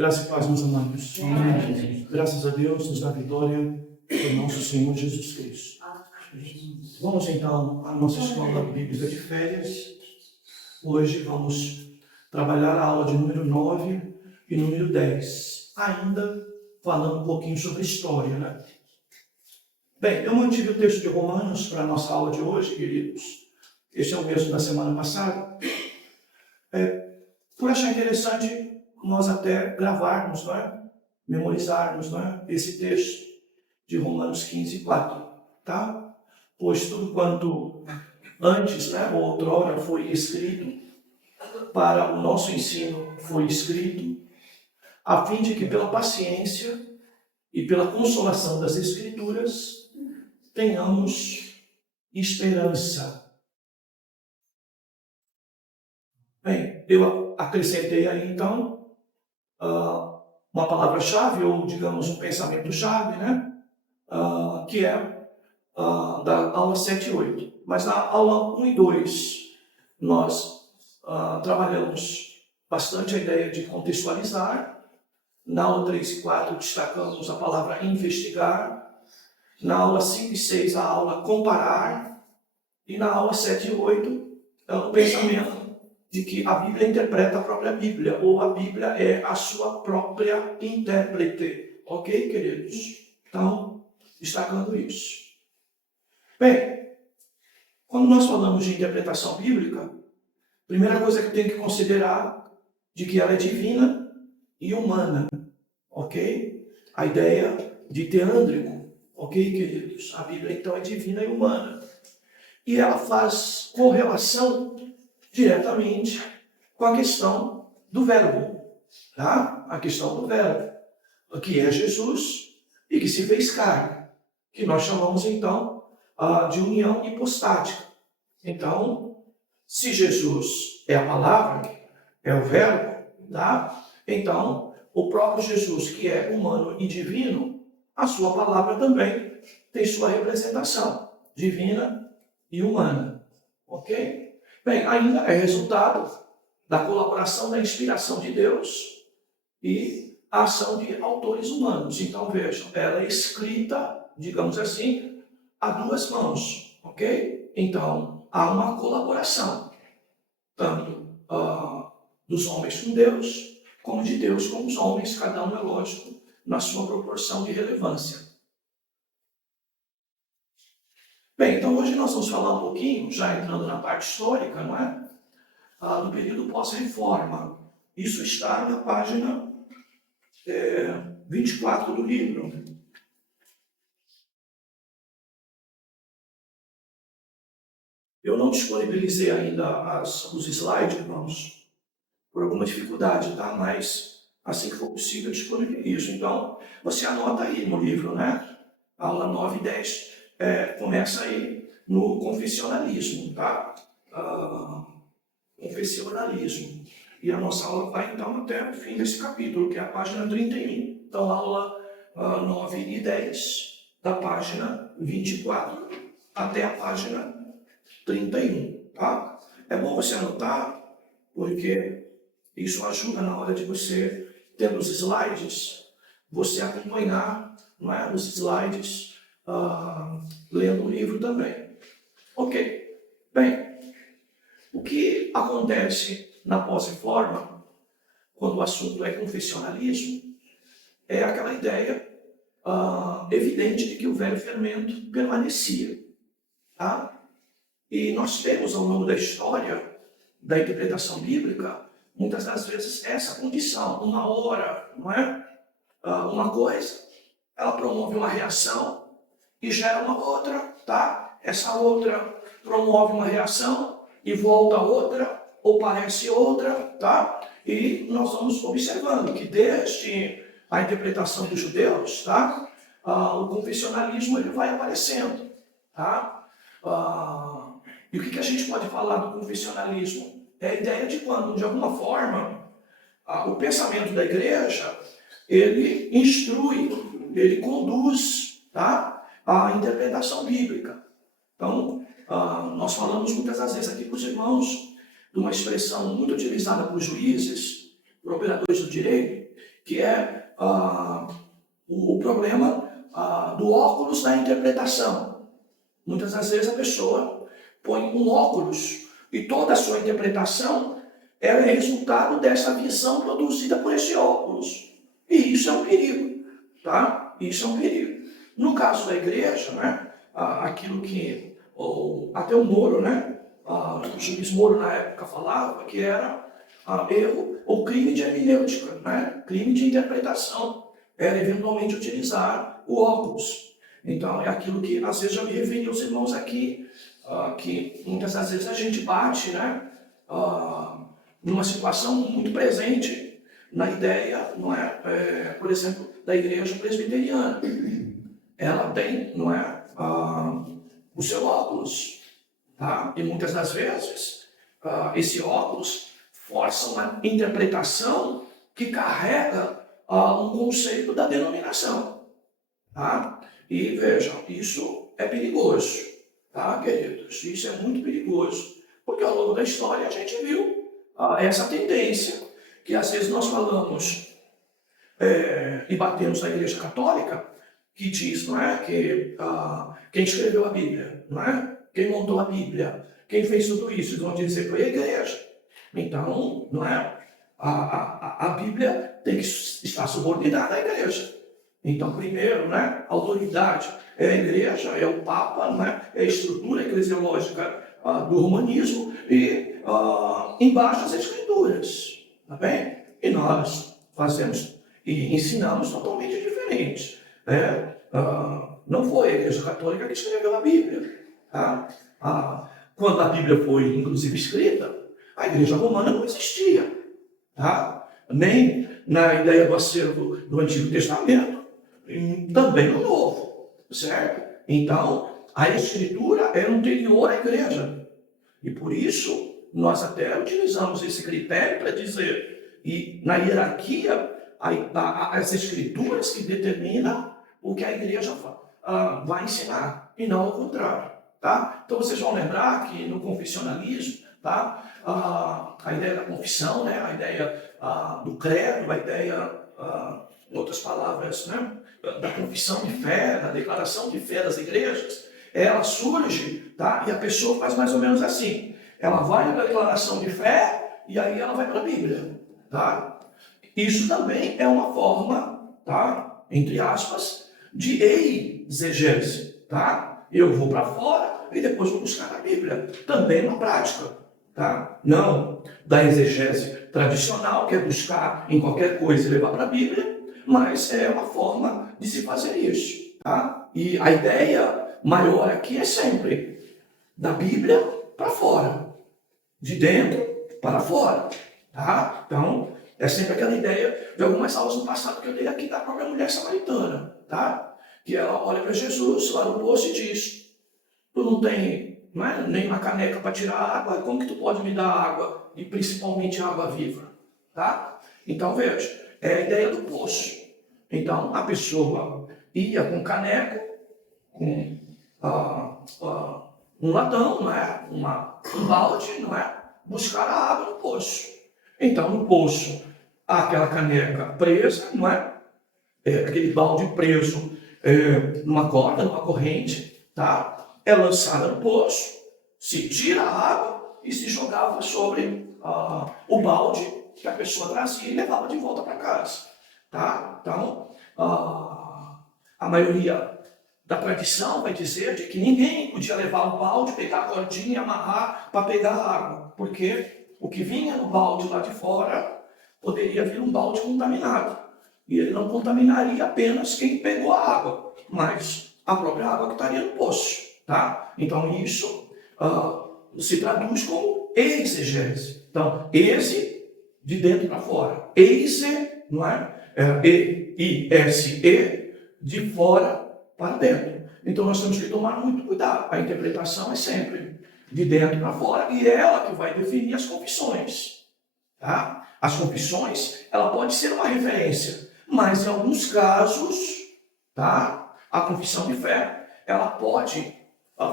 Graças e paz, meus amados. Amém. Graças a Deus nos dá vitória do nosso Senhor Jesus Cristo. Vamos então à nossa escola bíblica de férias. Hoje vamos trabalhar a aula de número 9 e número 10. Ainda falando um pouquinho sobre história, né? Bem, eu mantive o texto de Romanos para a nossa aula de hoje, queridos. Este é o mesmo da semana passada. Por achar interessante nós até gravarmos, não é? Memorizarmos, não é? Esse texto de Romanos 15, 4, tá? Pois tudo quanto antes, né, ou outrora foi escrito, para o nosso ensino foi escrito, a fim de que pela paciência e pela consolação das Escrituras tenhamos esperança. Bem, eu acrescentei aí então uma palavra-chave, ou digamos um pensamento-chave, né? Que é da aula 7 e 8. Mas na aula 1 e 2, nós trabalhamos bastante a ideia de contextualizar. Na aula 3 e 4, destacamos a palavra investigar. Na aula 5 e 6, a aula comparar. E na aula 7 e 8, o pensamento de que a Bíblia interpreta a própria Bíblia, ou a Bíblia é a sua própria intérprete. Ok, queridos? Então, destacando isso. Bem, quando nós falamos de interpretação bíblica, a primeira coisa que tem que considerar de que ela é divina e humana. Ok? A ideia de teândrico. Ok, queridos? A Bíblia, então, é divina e humana. E ela faz correlação diretamente com a questão do verbo, tá? A questão do verbo, que é Jesus e que se fez carne, que nós chamamos então de união hipostática. Então, se Jesus é a palavra, é o verbo, tá? Então, o próprio Jesus, que é humano e divino, a sua palavra também tem sua representação divina e humana, ok? Bem, ainda é resultado da colaboração, da inspiração de Deus e a ação de autores humanos. Então, vejam, ela é escrita, digamos assim, a duas mãos, ok? Então, há uma colaboração, tanto dos homens com Deus, como de Deus com os homens, cada um é lógico, na sua proporção de relevância. Bem, então hoje nós vamos falar um pouquinho, já entrando na parte histórica, não é? Do período pós-reforma. Isso está na página 24 do livro. Eu não disponibilizei ainda os slides, irmãos, por alguma dificuldade, tá? Mas assim que for possível, eu disponibilizo. Então, você anota aí no livro, né? Aula 9 e 10 começa aí no confessionalismo, tá? Confessionalismo. E a nossa aula vai, então, até o fim desse capítulo, que é a página 31. Então, aula 9 e 10, da página 24 até a página 31, tá? É bom você anotar, porque isso ajuda na hora de você ter os slides, você acompanhar, não é, os slides, lendo o livro também. Ok. Bem, o que acontece na pós-reforma, quando o assunto é confessionalismo, é aquela ideia evidente de que o velho fermento permanecia, tá? E nós temos, ao longo da história da interpretação bíblica, muitas das vezes essa condição, uma hora, não é? Uma coisa, ela promove uma reação e gera uma outra, tá? Essa outra promove uma reação e volta a outra, ou parece outra, tá? E nós vamos observando que desde a interpretação dos judeus, tá? O confessionalismo ele vai aparecendo, tá? E o que a gente pode falar do confessionalismo? É a ideia de quando, de alguma forma, o pensamento da igreja, ele instrui, ele conduz, tá? A interpretação bíblica. Então, nós falamos muitas das vezes aqui para os irmãos de uma expressão muito utilizada por juízes, por operadores do direito, que é o problema do óculos da interpretação. Muitas das vezes a pessoa põe um óculos e toda a sua interpretação é resultado dessa visão produzida por esse óculos. E isso é um perigo, tá? Isso é um perigo. No caso da igreja, né, aquilo que até o Moro, né, o juiz Moro na época falava que era erro ou crime de hermenêutica, né, crime de interpretação, era eventualmente utilizar o óculos. Então é aquilo que às vezes eu me referi aos irmãos aqui, que muitas das vezes a gente bate, né, numa situação muito presente na ideia, não é, por exemplo, da igreja presbiteriana. Ela tem, não é, o seu óculos, tá? E muitas das vezes esse óculos força uma interpretação que carrega um conceito da denominação, tá? E vejam, isso é perigoso, tá, queridos? Isso é muito perigoso, porque ao longo da história a gente viu essa tendência, que às vezes nós falamos e batemos na Igreja Católica, que diz, não é, que quem escreveu a Bíblia, não é? Quem montou a Bíblia, quem fez tudo isso, eles vão dizer que foi a igreja. Então, não é? A Bíblia tem que estar subordinada à igreja. Então, primeiro, né, a autoridade é a igreja, é o Papa, né, é a estrutura eclesiológica do romanismo e embaixo as escrituras, tá bem? E nós fazemos e ensinamos totalmente diferente, né? Não foi a Igreja Católica que escreveu a Bíblia, tá? Quando a Bíblia foi, inclusive, escrita, a Igreja Romana não existia, tá? Nem na ideia do acervo do Antigo Testamento, também no Novo, certo? Então, a Escritura é anterior à Igreja. E por isso, nós até utilizamos esse critério para dizer, e na hierarquia, as Escrituras que determinam o que a Igreja vai ensinar, e não o contrário. Tá? Então vocês vão lembrar que no confessionalismo, tá? A ideia da confissão, né? A ideia do credo, a ideia, em outras palavras, né? Da confissão de fé, da declaração de fé das igrejas, ela surge, tá? E a pessoa faz mais ou menos assim. Ela vai na declaração de fé e aí ela vai para a Bíblia. Tá? Isso também é uma forma, tá? Entre aspas, de exegese. Tá? Eu vou para fora e depois vou buscar na Bíblia. Também é uma prática. Tá? Não da exegese tradicional, que é buscar em qualquer coisa e levar para a Bíblia, mas é uma forma de se fazer isso. Tá? E a ideia maior aqui é sempre da Bíblia para fora, de dentro para fora. Tá? Então, é sempre aquela ideia de algumas aulas no passado que eu dei aqui da própria mulher samaritana. Tá? Que ela olha para Jesus lá no poço e diz: tu não tem nem uma caneca para tirar água, como que tu pode me dar água? E principalmente água viva. Tá? Então, veja, é a ideia do poço. Então, a pessoa ia com caneco, com um latão, não é? Um balde, não é? Buscar a água no poço. Então, no poço, há aquela caneca presa, não é? Aquele balde preso numa corda, numa corrente, tá? É lançada no poço, se tira a água e se jogava sobre o balde que a pessoa trazia e levava de volta para casa. Tá? Então, a maioria da tradição vai dizer de que ninguém podia levar o balde, pegar a cordinha e amarrar para pegar a água, porque o que vinha no balde lá de fora poderia vir um balde contaminado. E ele não contaminaria apenas quem pegou a água, mas a própria água que estaria no poço. Tá? Então isso se traduz como exegese. Então, exe de dentro para fora. Eise, não é? E-I-S-E, de fora para dentro. Então nós temos que tomar muito cuidado. A interpretação é sempre de dentro para fora e é ela que vai definir as confissões. Tá? As confissões, ela pode ser uma referência, mas em alguns casos, tá? A confissão de fé, ela pode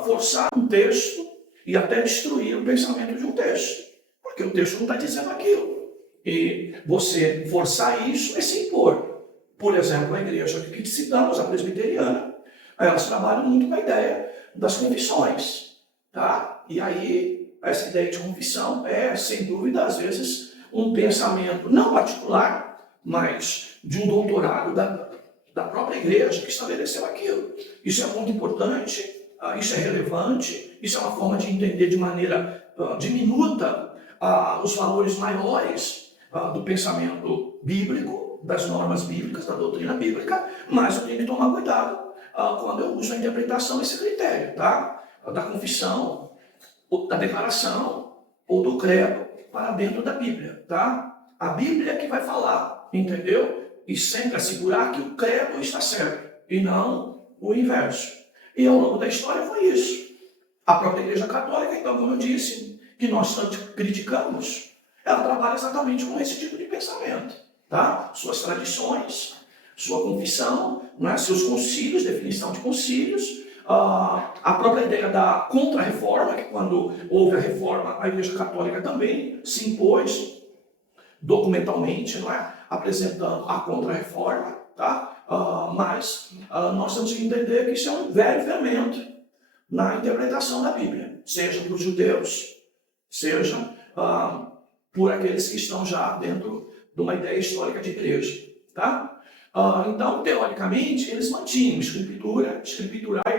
forçar um texto e até destruir o pensamento de um texto, porque o texto não está dizendo aquilo. E você forçar isso é se impor. Por exemplo, a igreja que citamos, a presbiteriana, elas trabalham muito com a ideia das confissões, tá? E aí, essa ideia de confissão é, sem dúvida, às vezes, um pensamento não particular, mas de um doutorado da própria igreja que estabeleceu aquilo. Isso é muito importante, isso é relevante, isso é uma forma de entender de maneira diminuta os valores maiores do pensamento bíblico, das normas bíblicas, da doutrina bíblica, mas eu tenho que tomar cuidado quando eu uso a interpretação desse critério, tá? Da confissão, ou da declaração, ou do credo para dentro da Bíblia, tá? A Bíblia é que vai falar, entendeu? E sempre assegurar que o credo está certo, e não o inverso. E ao longo da história foi isso. A própria Igreja Católica, então, como eu disse, que nós tanto criticamos, ela trabalha exatamente com esse tipo de pensamento, tá? Suas tradições, sua confissão, né? Seus concílios, definição de concílios, a própria ideia da contra-reforma, que quando houve a reforma, a Igreja Católica também se impôs documentalmente, não é? Apresentando a contra-reforma, tá? Mas nós temos que entender que isso é um velho fermento na interpretação da Bíblia, seja para os judeus, seja por aqueles que estão já dentro de uma ideia histórica de igreja, tá? Então, teoricamente, eles mantinham escritura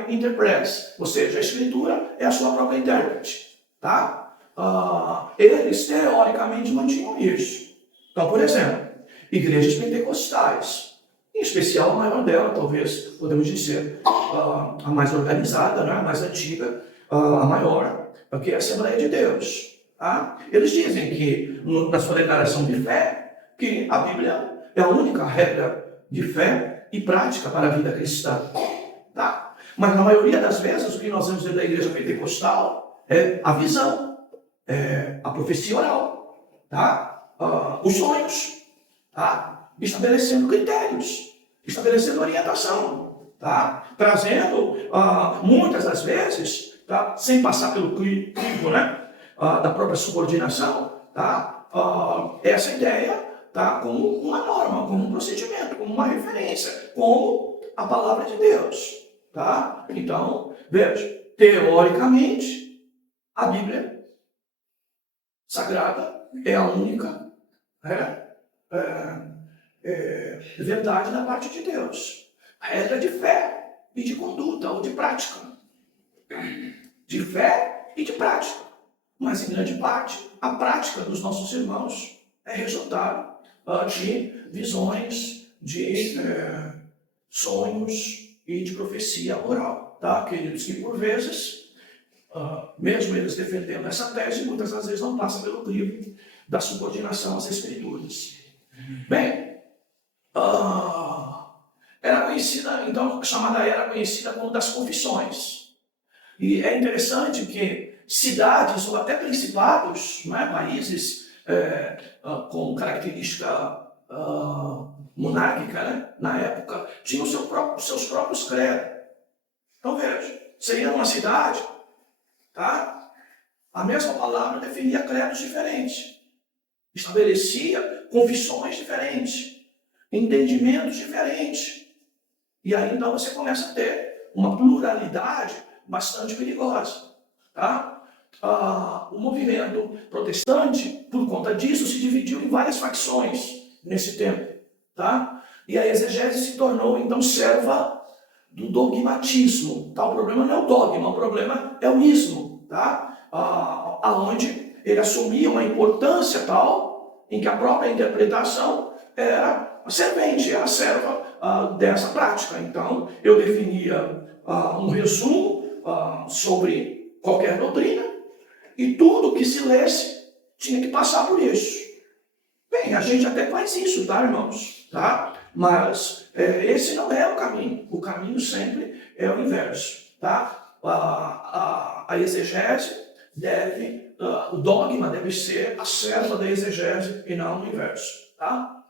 interprets, ou seja, a escritura é a sua própria intérprete, tá? Eles, teoricamente, mantinham isso. Então, por exemplo, igrejas pentecostais, em especial a maior dela, talvez, podemos dizer, a mais organizada, né? A mais antiga, a maior, que é a Assembleia de Deus. Tá? Eles dizem que, na sua declaração de fé, que a Bíblia é a única regra de fé e prática para a vida cristã. Tá? Mas na maioria das vezes, o que nós vemos dentro da igreja pentecostal é a visão, é a profecia oral, tá? Os sonhos, tá? Estabelecendo critérios, estabelecendo orientação, tá? Trazendo, muitas das vezes, tá? Sem passar pelo crivo, né? Da própria subordinação, tá? Essa ideia, tá? Como uma norma, como um procedimento, como uma referência, como a palavra de Deus, tá? Então, veja, teoricamente, a Bíblia Sagrada é a única verdade da parte de Deus. Regra de fé e de conduta, ou de prática. De fé e de prática. Mas, em grande parte, a prática dos nossos irmãos é resultado de visões, de sonhos e de profecia oral. Tá, queridos? Que, por vezes, mesmo eles defendendo essa tese, muitas das vezes não passa pelo crivo da subordinação às Escrituras. Bem, era conhecida, então, chamada era conhecida como das confissões. E é interessante que cidades ou até principados, né, países com característica monárquica, né, na época, tinham seus próprios credos. Então veja, seria uma cidade, tá? A mesma palavra definia credos diferentes, estabelecia confissões diferentes, entendimentos diferentes. E aí então você começa a ter uma pluralidade bastante perigosa, tá? O movimento protestante, por conta disso, se dividiu em várias facções nesse tempo, tá? E a exegese se tornou, então, serva do dogmatismo, tá? O problema não é o dogma, o problema é o ismo, tá? Aonde ele assumia uma importância tal em que a própria interpretação era servente, era serva dessa prática. Então, eu definia um resumo sobre qualquer doutrina, e tudo que se lesse tinha que passar por isso. Bem, a gente até faz isso, tá, irmãos? Tá? Mas esse não é o caminho. O caminho sempre é o inverso. Tá? A exegese deve, o dogma deve ser a serva da exegese e não o inverso. Tá?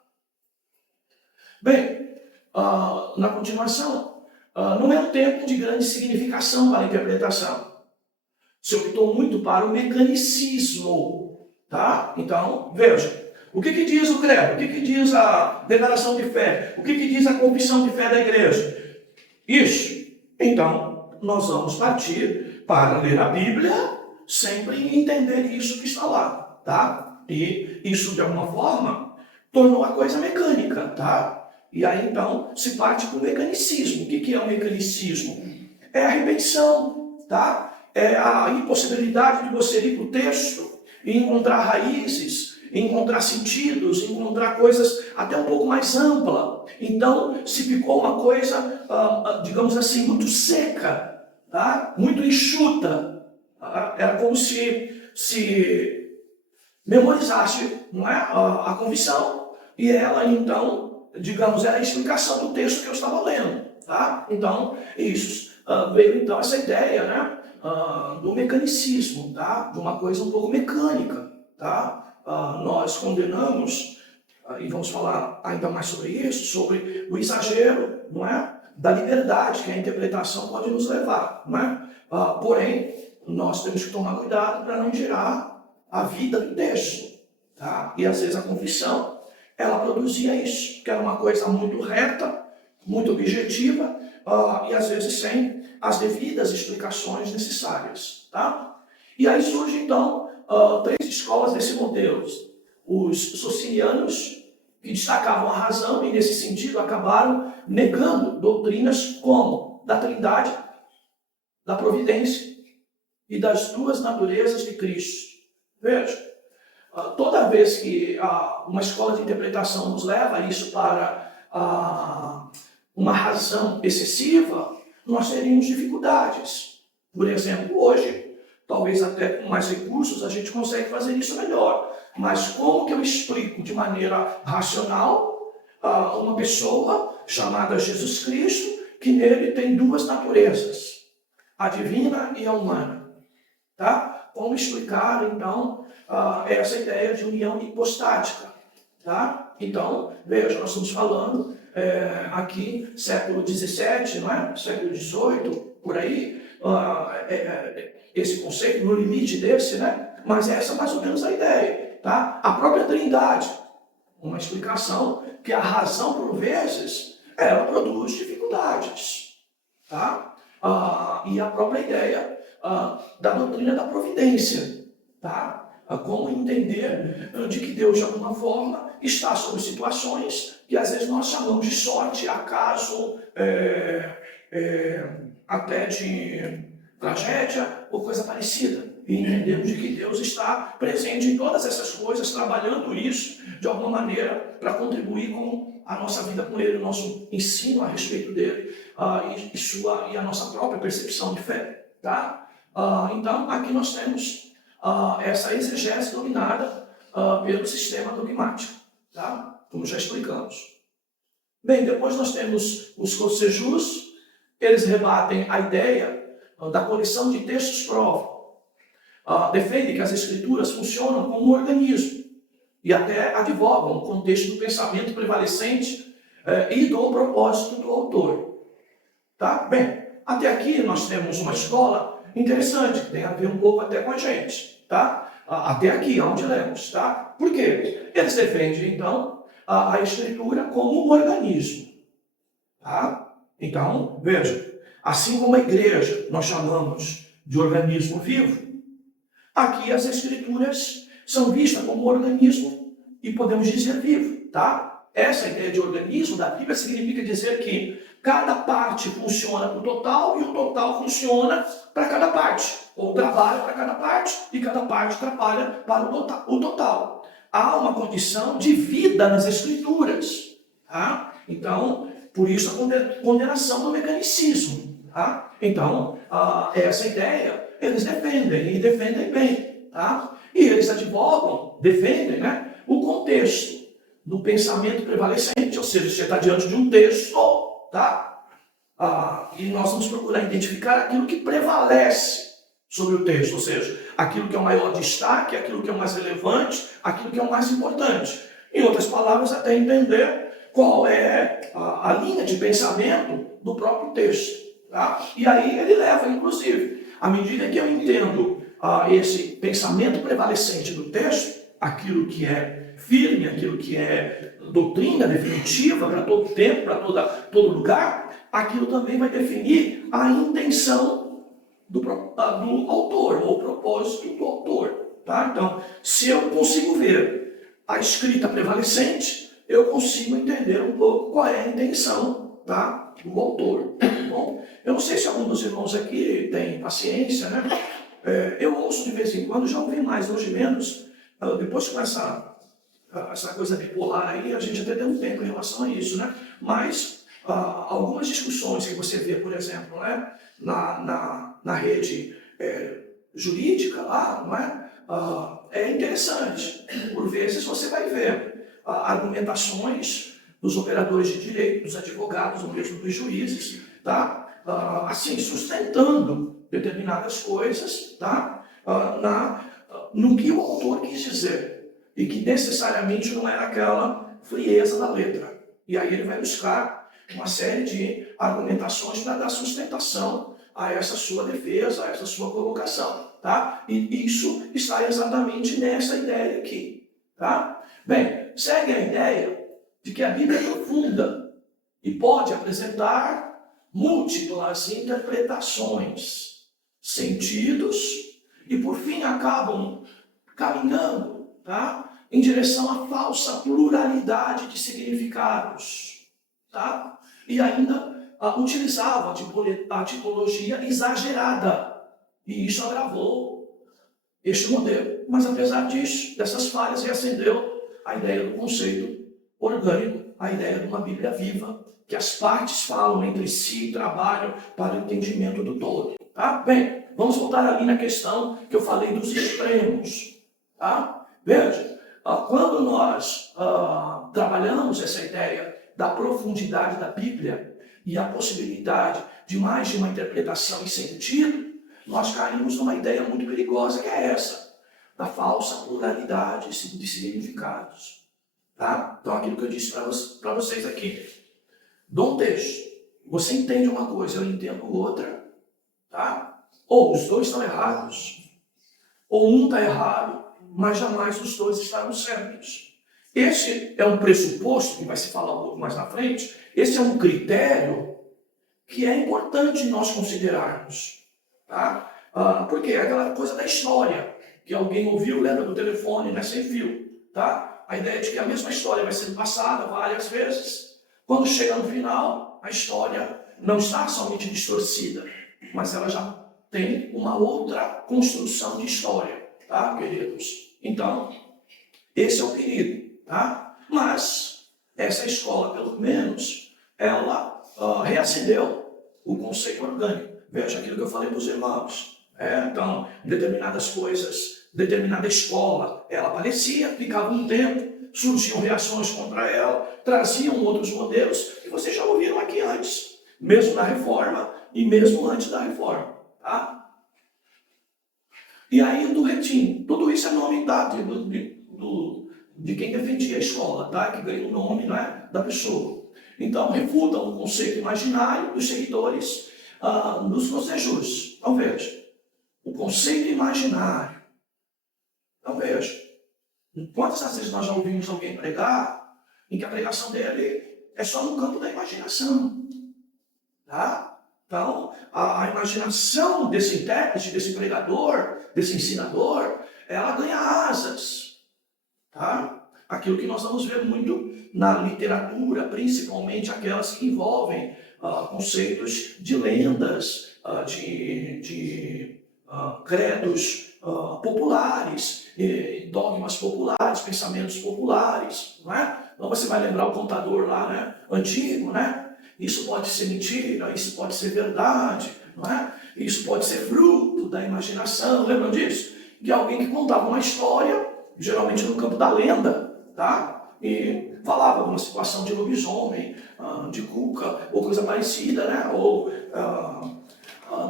Bem, na continuação, não é um tempo de grande significação para a interpretação. Se optou muito para o mecanicismo, tá? Então, veja, O que diz o credo? O que diz a declaração de fé? O que diz a confissão de fé da igreja? Isso. Então, nós vamos partir para ler a Bíblia, sempre entender isso que está lá, tá? E isso, de alguma forma, tornou a coisa mecânica, tá? E aí, então, se parte para o mecanicismo. O que é o mecanicismo? É a repetição, tá? É a impossibilidade de você ir para o texto e encontrar raízes, encontrar sentidos, encontrar coisas até um pouco mais ampla. Então, se ficou uma coisa, digamos assim, muito seca, tá? Muito enxuta. Tá? Era como se memorizasse, não é? A confissão, e ela, então, digamos, era a explicação do texto que eu estava lendo. Tá? Então, isso veio, então, essa ideia, né? Do mecanicismo, tá? De uma coisa um pouco mecânica. Tá? Nós condenamos, e vamos falar ainda mais sobre isso, sobre o exagero, não é? Da liberdade que a interpretação pode nos levar. Não é? Porém, nós temos que tomar cuidado para não gerar a vida do texto. Tá? E às vezes a confissão, ela produzia isso, que era uma coisa muito reta, muito objetiva, e às vezes sem as devidas explicações necessárias. Tá? E aí surge então três escolas desse modelo. Os socinianos, que destacavam a razão e nesse sentido acabaram negando doutrinas como da Trindade, da providência e das duas naturezas de Cristo. Veja, toda vez que uma escola de interpretação nos leva a isso para uma razão excessiva, nós teríamos dificuldades. Por exemplo, hoje, talvez até com mais recursos, a gente consegue fazer isso melhor. Mas como que eu explico de maneira racional uma pessoa chamada Jesus Cristo, que nele tem duas naturezas, a divina e a humana? Tá? Como explicar, então, essa ideia de união hipostática? Tá? Então, veja, nós estamos falando aqui, século XVII, não é? Século XVIII, por aí, esse conceito, no limite desse, né? Mas essa é mais ou menos a ideia. Tá? A própria Trindade, uma explicação que a razão, por vezes, ela produz dificuldades. Tá? E a própria ideia da doutrina da providência. Tá? Como entender de que Deus, de alguma forma, está sobre situações que às vezes nós chamamos de sorte, acaso, até de tragédia ou coisa parecida. E entendemos de que Deus está presente em todas essas coisas, trabalhando isso de alguma maneira para contribuir com a nossa vida com Ele, o nosso ensino a respeito dele e a nossa própria percepção de fé. Tá? Então, aqui nós temos essa exegese dominada pelo sistema dogmático, tá? Como já explicamos. Bem, depois nós temos os concejus, eles rebatem a ideia da coleção de textos prova. Defendem que as escrituras funcionam como um organismo e até advogam o contexto do pensamento prevalecente e do propósito do autor. Tá? Bem, até aqui nós temos uma escola interessante, que tem a ver um pouco até com a gente. Tá? Até aqui, onde lemos. Tá? Por quê? Eles defendem, então, a escritura como um organismo. Tá? Então, veja, assim como a igreja nós chamamos de organismo vivo, aqui as escrituras são vistas como um organismo e podemos dizer vivo, tá? Essa ideia de organismo da Bíblia significa dizer que cada parte funciona para o total e o total funciona para cada parte, ou trabalha para cada parte e cada parte trabalha para o total. Há uma condição de vida nas escrituras, tá? Então, por isso a condenação do mecanicismo, tá? Então, essa ideia eles defendem, e defendem bem. Tá? E eles advogam, defendem, né, o contexto do pensamento prevalecente, ou seja, você está diante de um texto, tá? E nós vamos procurar identificar aquilo que prevalece sobre o texto, ou seja, aquilo que é o maior destaque, aquilo que é o mais relevante, aquilo que é o mais importante. Em outras palavras, até entender qual é a linha de pensamento do próprio texto. Tá? E aí ele leva, inclusive, à medida que eu entendo esse pensamento prevalecente do texto, aquilo que é firme, aquilo que é doutrina definitiva para todo tempo, para todo lugar, aquilo também vai definir a intenção do autor, ou o propósito do autor. Tá? Então, se eu consigo ver a escrita prevalecente, eu consigo entender um pouco qual é a intenção, tá, do autor. Tá bom? Eu não sei se algum dos irmãos aqui tem paciência, né? Eu ouço de vez em quando, já ouvi mais, hoje menos. Depois com essa coisa bipolar aí, a gente até deu um tempo em relação a isso, né? Mas algumas discussões que você vê, por exemplo, né, na rede jurídica lá, não é? É interessante. Por vezes você vai ver argumentações dos operadores de direito, dos advogados, ou mesmo dos juízes, tá? Assim, sustentando determinadas coisas, tá? No que o autor quis dizer, e que necessariamente não era aquela frieza da letra. E aí ele vai buscar uma série de argumentações para dar sustentação a essa sua defesa, a essa sua colocação. Tá? E isso está exatamente nessa ideia aqui. Tá? Bem, segue a ideia de que a Bíblia é profunda e pode apresentar múltiplas interpretações, sentidos, e por fim acabam caminhando, tá, em direção à falsa pluralidade de significados. Tá? E ainda utilizavam a tipologia exagerada. E isso agravou este modelo. Mas apesar disso, dessas falhas, reacendeu a ideia do conceito orgânico, a ideia de uma Bíblia viva, que as partes falam entre si e trabalham para o entendimento do todo. Tá? Bem, vamos voltar ali na questão que eu falei dos extremos. Tá? Veja, quando nós trabalhamos essa ideia da profundidade da Bíblia e a possibilidade de mais de uma interpretação e sentido, nós caímos numa ideia muito perigosa, que é essa, da falsa pluralidade de significados. Tá? Então, aquilo que eu disse para vocês aqui. Dou um texto, você entende uma coisa, eu entendo outra. Tá? Ou os dois estão errados, ou um está errado, mas jamais os dois estarão certos. Esse é um pressuposto, que vai se falar um pouco mais na frente, esse é um critério que é importante nós considerarmos. Tá? Porque é aquela coisa da história, que alguém ouviu, lembra do telefone, né, sem fio. Tá? A ideia de que a mesma história vai sendo passada várias vezes. Quando chega no final, a história não está somente distorcida, mas ela já tem uma outra construção de história, tá, queridos? Então, esse é o perigo, tá? Mas essa escola, pelo menos, ela reacendeu o conceito orgânico. Veja aquilo que eu falei para os irmãos. Então, determinadas coisas, determinada escola, ela aparecia, ficava um tempo, surgiam reações contra ela, traziam outros modelos, que vocês já ouviram aqui antes, mesmo na Reforma e mesmo antes da Reforma. Tá? E aí do retinho, tudo isso é nome de quem defendia a escola, tá? Que ganha o nome, né, da pessoa. Então, refutam o conceito imaginário dos seguidores dos consejos. Então, veja, o conceito imaginário. Então, veja, quantas vezes nós já ouvimos alguém pregar em que a pregação dele é só no campo da imaginação. Tá? Então, a imaginação desse intérprete, desse pregador, desse ensinador, ela ganha asas. Tá? Aquilo que nós vamos ver muito na literatura, principalmente aquelas que envolvem conceitos de lendas, de credos populares, dogmas populares, pensamentos populares. Não é? Então você vai lembrar o contador lá, né, antigo, né? Isso pode ser mentira, isso pode ser verdade, não é? Isso pode ser fruto da imaginação, lembram disso? De alguém que contava uma história, geralmente no campo da lenda, tá? E falava de uma situação de lobisomem, de cuca, ou coisa parecida, né? Ou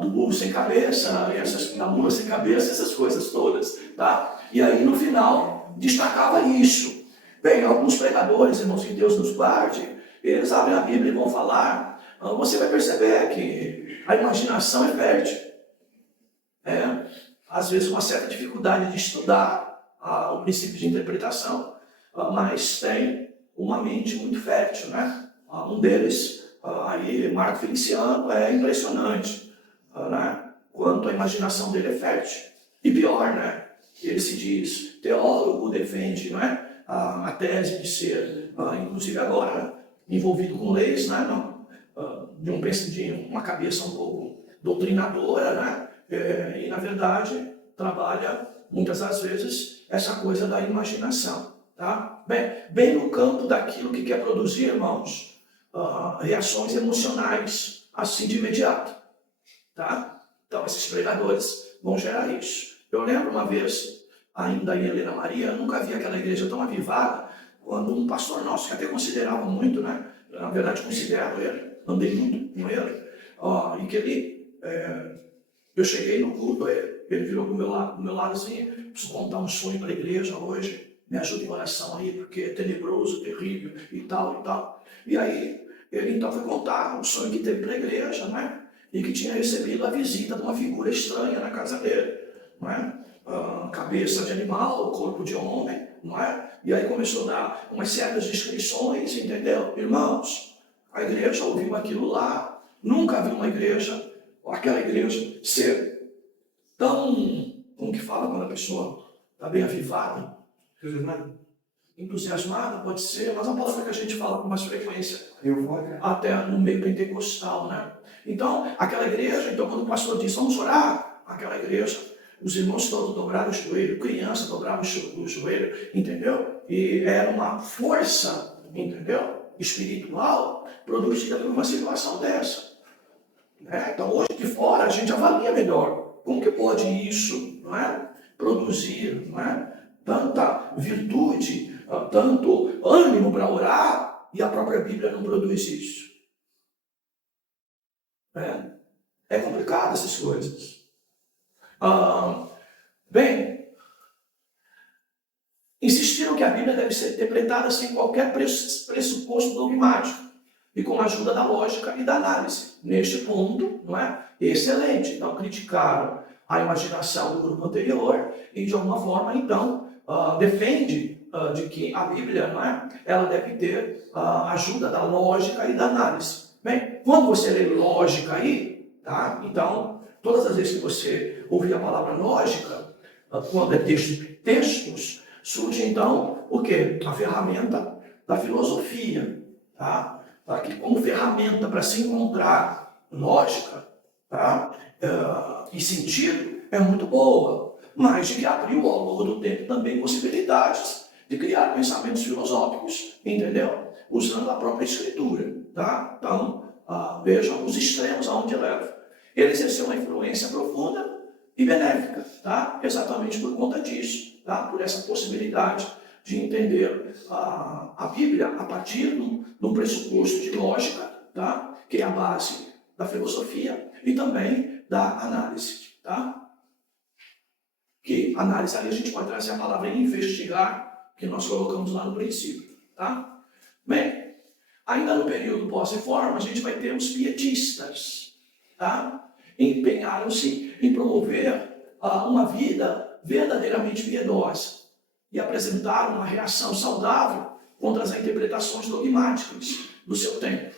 do burro sem cabeça, da mula sem cabeça, essas coisas todas, tá? E aí no final destacava isso. Bem, alguns pregadores, irmãos, que Deus nos guarde, eles abrem a Bíblia e vão falar. Você vai perceber que a imaginação é fértil. Às vezes, uma certa dificuldade de estudar o princípio de interpretação. mas tem uma mente muito fértil, né? Um deles, aí, Marco Feliciano, é impressionante, né? Quanto a imaginação dele é fértil. E pior, né? Ele se diz teólogo, defende, não é? A tese de ser, inclusive agora, envolvido com leis, né? Não, de uma cabeça um pouco doutrinadora, né? E, na verdade, trabalha, muitas das vezes, essa coisa da imaginação. Tá? Bem no campo daquilo que quer produzir, irmãos, reações emocionais, assim de imediato. Tá? Então, esses pregadores vão gerar isso. Eu lembro uma vez, ainda em Helena Maria, eu nunca vi aquela igreja tão avivada, quando um pastor nosso, que até considerava muito, né? Na verdade, considero ele, andei muito com ele, e que ele, eu cheguei no culto, ele virou do meu lado assim, preciso contar um sonho para a igreja hoje, me ajuda em oração aí, porque é tenebroso, terrível, e tal, e tal. E aí, ele então foi contar o sonho que teve para a igreja, né? E que tinha recebido a visita de uma figura estranha na casa dele, não é? Cabeça de animal, corpo de homem, não é? E aí começou a dar umas certas descrições, entendeu? Irmãos, a igreja ouviu aquilo lá, nunca viu uma igreja, aquela igreja, ser tão, como que fala quando a pessoa está bem avivada? Entusiasmada, pode ser, mas é uma palavra que a gente fala com mais frequência, até no meio pentecostal, né? Então, aquela igreja, então quando o pastor diz, vamos orar, aquela igreja, os irmãos todos dobraram o joelho, criança dobrava o joelho, entendeu? E era uma força, entendeu? Espiritual, produzida por uma situação dessa. Né? Então, hoje de fora, a gente avalia melhor como que pode isso, não é? Produzir, não é? Tanta virtude, tanto ânimo para orar, e a própria Bíblia não produz isso. É complicado essas coisas. Bem, insistiram que a Bíblia deve ser interpretada sem qualquer pressuposto dogmático e com a ajuda da lógica e da análise. Neste ponto, não é? Excelente. Então, criticaram a imaginação do grupo anterior e, de alguma forma, então, defende de que a Bíblia, não é? Ela deve ter a ajuda da lógica e da análise. Bem, quando você lê lógica aí, tá? Então, todas as vezes que você ouvir a palavra lógica, quando é textos, surge então o quê? A ferramenta da filosofia, tá? Aqui como ferramenta para se encontrar lógica, tá? E sentido é muito boa, mas de que abriu ao longo do tempo também possibilidades de criar pensamentos filosóficos, entendeu? Usando a própria escritura, tá? Então, vejam os extremos aonde leva. Ele exerceu uma influência profunda e benéfica, tá? Exatamente por conta disso, tá? Por essa possibilidade de entender a Bíblia a partir de um pressuposto de lógica, tá? Que é a base da filosofia e também da análise, tá? Que análise ali a gente pode trazer a palavra investigar, que nós colocamos lá no princípio, tá? Bem, ainda no período pós-reforma, a gente vai ter os pietistas, tá? Empenharam-se em promover uma vida verdadeiramente piedosa e apresentaram uma reação saudável contra as interpretações dogmáticas do seu tempo.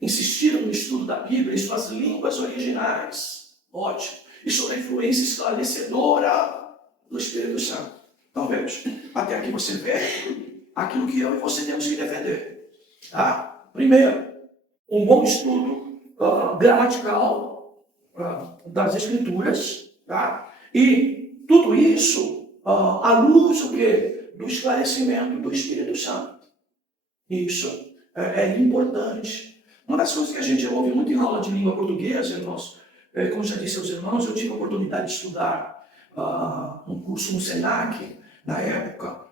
Insistiram no estudo da Bíblia e suas línguas originais, ótimo, e sobre a influência esclarecedora do Espírito Santo. Então, veja, até aqui você vê aquilo que eu e você temos que defender. Tá? Primeiro, um bom estudo gramatical das Escrituras, tá? E tudo isso à luz do quê? Do esclarecimento do Espírito Santo. Isso é importante. Uma das coisas que a gente ouve muito em aula de língua portuguesa, irmãos, como já disse aos irmãos, eu tive a oportunidade de estudar um curso no SENAC, na época,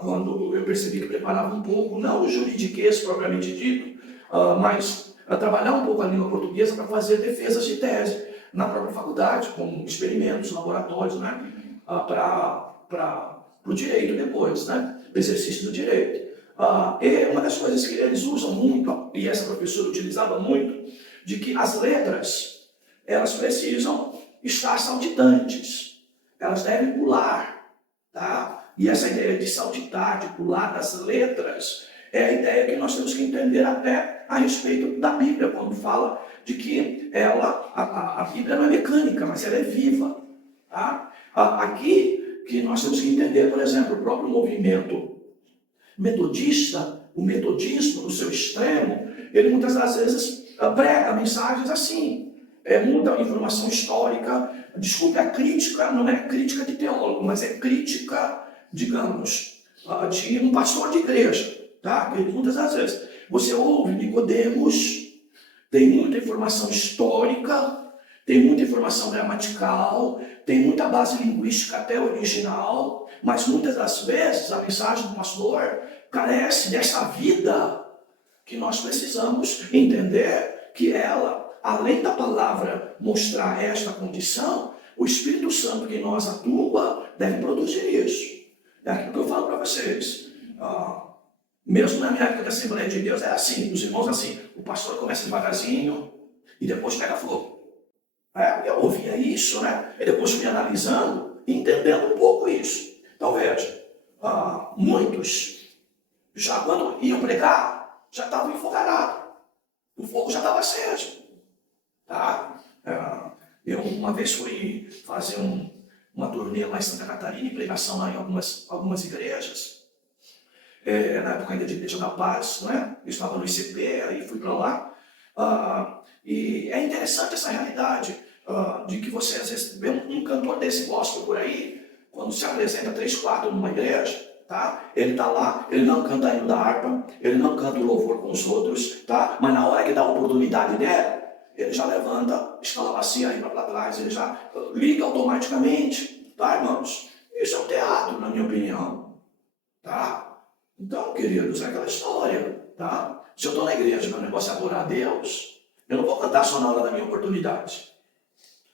quando eu percebi que preparava um pouco, não o juridiquês propriamente dito, mas trabalhar um pouco a língua portuguesa para fazer defesas de tese na própria faculdade, com experimentos, laboratórios, né, para o direito depois, né, o exercício do direito. E uma das coisas que eles usam muito, e essa professora utilizava muito, de que as letras, elas precisam estar saltitantes, elas devem pular, tá? E essa ideia de saltitar, de pular das letras, é a ideia que nós temos que entender até a respeito da Bíblia, quando fala de que a Bíblia não é mecânica, mas ela é viva. Tá? Aqui que nós temos que entender, por exemplo, o próprio movimento metodista, o metodismo no seu extremo, ele muitas das vezes prega mensagens assim. É muita informação histórica. Desculpe, a crítica não é crítica de teólogo, mas é crítica, digamos, de um pastor de igreja. Tá? Muitas das vezes você ouve Nicodemos, tem muita informação histórica, tem muita informação gramatical, tem muita base linguística até original, mas muitas das vezes a mensagem do pastor carece dessa vida que nós precisamos entender que ela, além da palavra mostrar esta condição, o Espírito Santo que em nós atua deve produzir isso. É aquilo que eu falo para vocês. Mesmo na minha época da Assembleia de Deus, era assim, os irmãos assim, o pastor começa devagarzinho e depois pega fogo. Eu ouvia isso, né? E depois fui analisando e entendendo um pouco isso. Então veja, muitos, já quando iam pregar, já estavam enfogarados. O fogo já estava aceso. Tá? Eu uma vez fui fazer uma turnê lá em Santa Catarina, em pregação lá em algumas igrejas. Na época ainda de Igreja da Paz, né? Eu estava no ICP, aí fui para lá. E é interessante essa realidade de que você às vezes vê um cantor desse gospel por aí, quando se apresenta 3, 4 numa igreja, tá? Ele está lá, ele não canta ainda da harpa, ele não canta o louvor com os outros, tá? Mas na hora que dá a oportunidade dele, ele já levanta, escala a bacia aí para trás, ele já liga automaticamente, tá, irmãos? Isso é um teatro, na minha opinião, tá? Então, queridos, é aquela história, tá? Se eu estou na igreja, meu negócio é adorar a Deus, eu não vou cantar só na hora da minha oportunidade.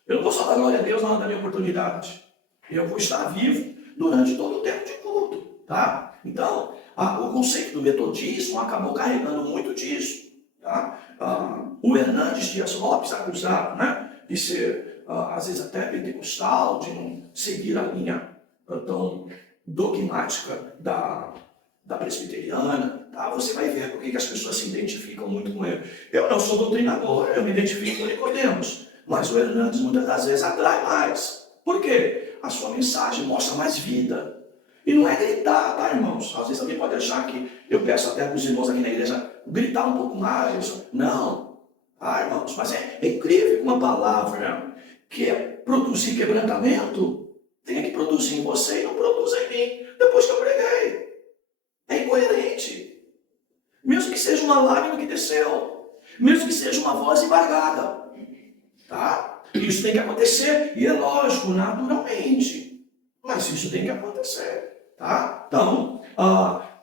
Eu não vou só dar glória a Deus na hora da minha oportunidade. Eu vou estar vivo durante todo o tempo de culto, tá? Então, o conceito do metodismo acabou carregando muito disso, tá? O Hernandes Dias Lopes, acusado, né, de ser, às vezes até pentecostal, de não seguir a linha tão dogmática da presbiteriana, tá? Você vai ver por que as pessoas se identificam muito com ele. Eu não sou doutrinador, eu me identifico com Nicodemos, mas o Hernandes muitas das vezes atrai mais. Por quê? A sua mensagem mostra mais vida. E não é gritar, tá, irmãos? Às vezes alguém pode achar que eu peço até para os irmãos aqui na igreja gritar um pouco mais. Não, tá, irmãos? Mas é incrível que uma palavra que é produzir quebrantamento tenha que produzir em você e não produz em mim depois que eu preguei. É incoerente. Mesmo que seja uma lágrima que desceu. Mesmo que seja uma voz embargada. Tá? Isso tem que acontecer. E é lógico, naturalmente. Mas isso tem que acontecer. Tá? Então,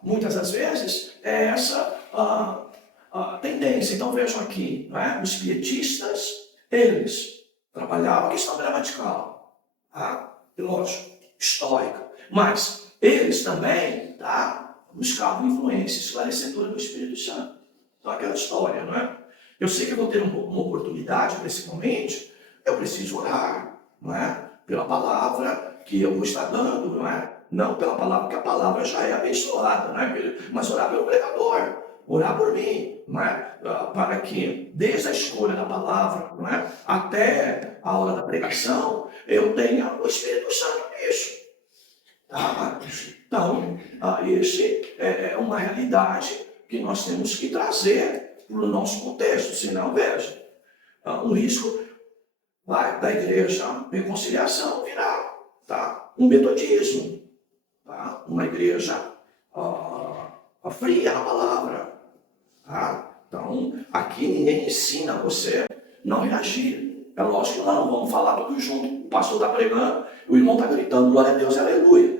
muitas das vezes, é essa a tendência. Então vejam aqui, não é? Os pietistas, eles trabalhavam a questão gramatical. Tá? E lógico, histórica. Mas eles também, tá? Buscavam influência esclarecedora do Espírito Santo. Então, aquela história, não é? Eu sei que eu vou ter uma oportunidade, principalmente, eu preciso orar, não é? Pela palavra que eu vou estar dando, não é? Não pela palavra, porque a palavra já é abençoada, não é? Mas orar pelo pregador, orar por mim, não é? Para que, desde a escolha da palavra, não é? Até a hora da pregação, eu tenha o Espírito Santo nisso. Tá? Então, esse é uma realidade que nós temos que trazer para o nosso contexto, senão, veja, um risco da igreja reconciliação virar, tá? Um metodismo, tá? Uma igreja fria na palavra. Tá? Então, aqui ninguém ensina você não reagir. É lógico que nós não vamos falar tudo junto. O pastor está pregando, o irmão está gritando, glória a Deus, aleluia.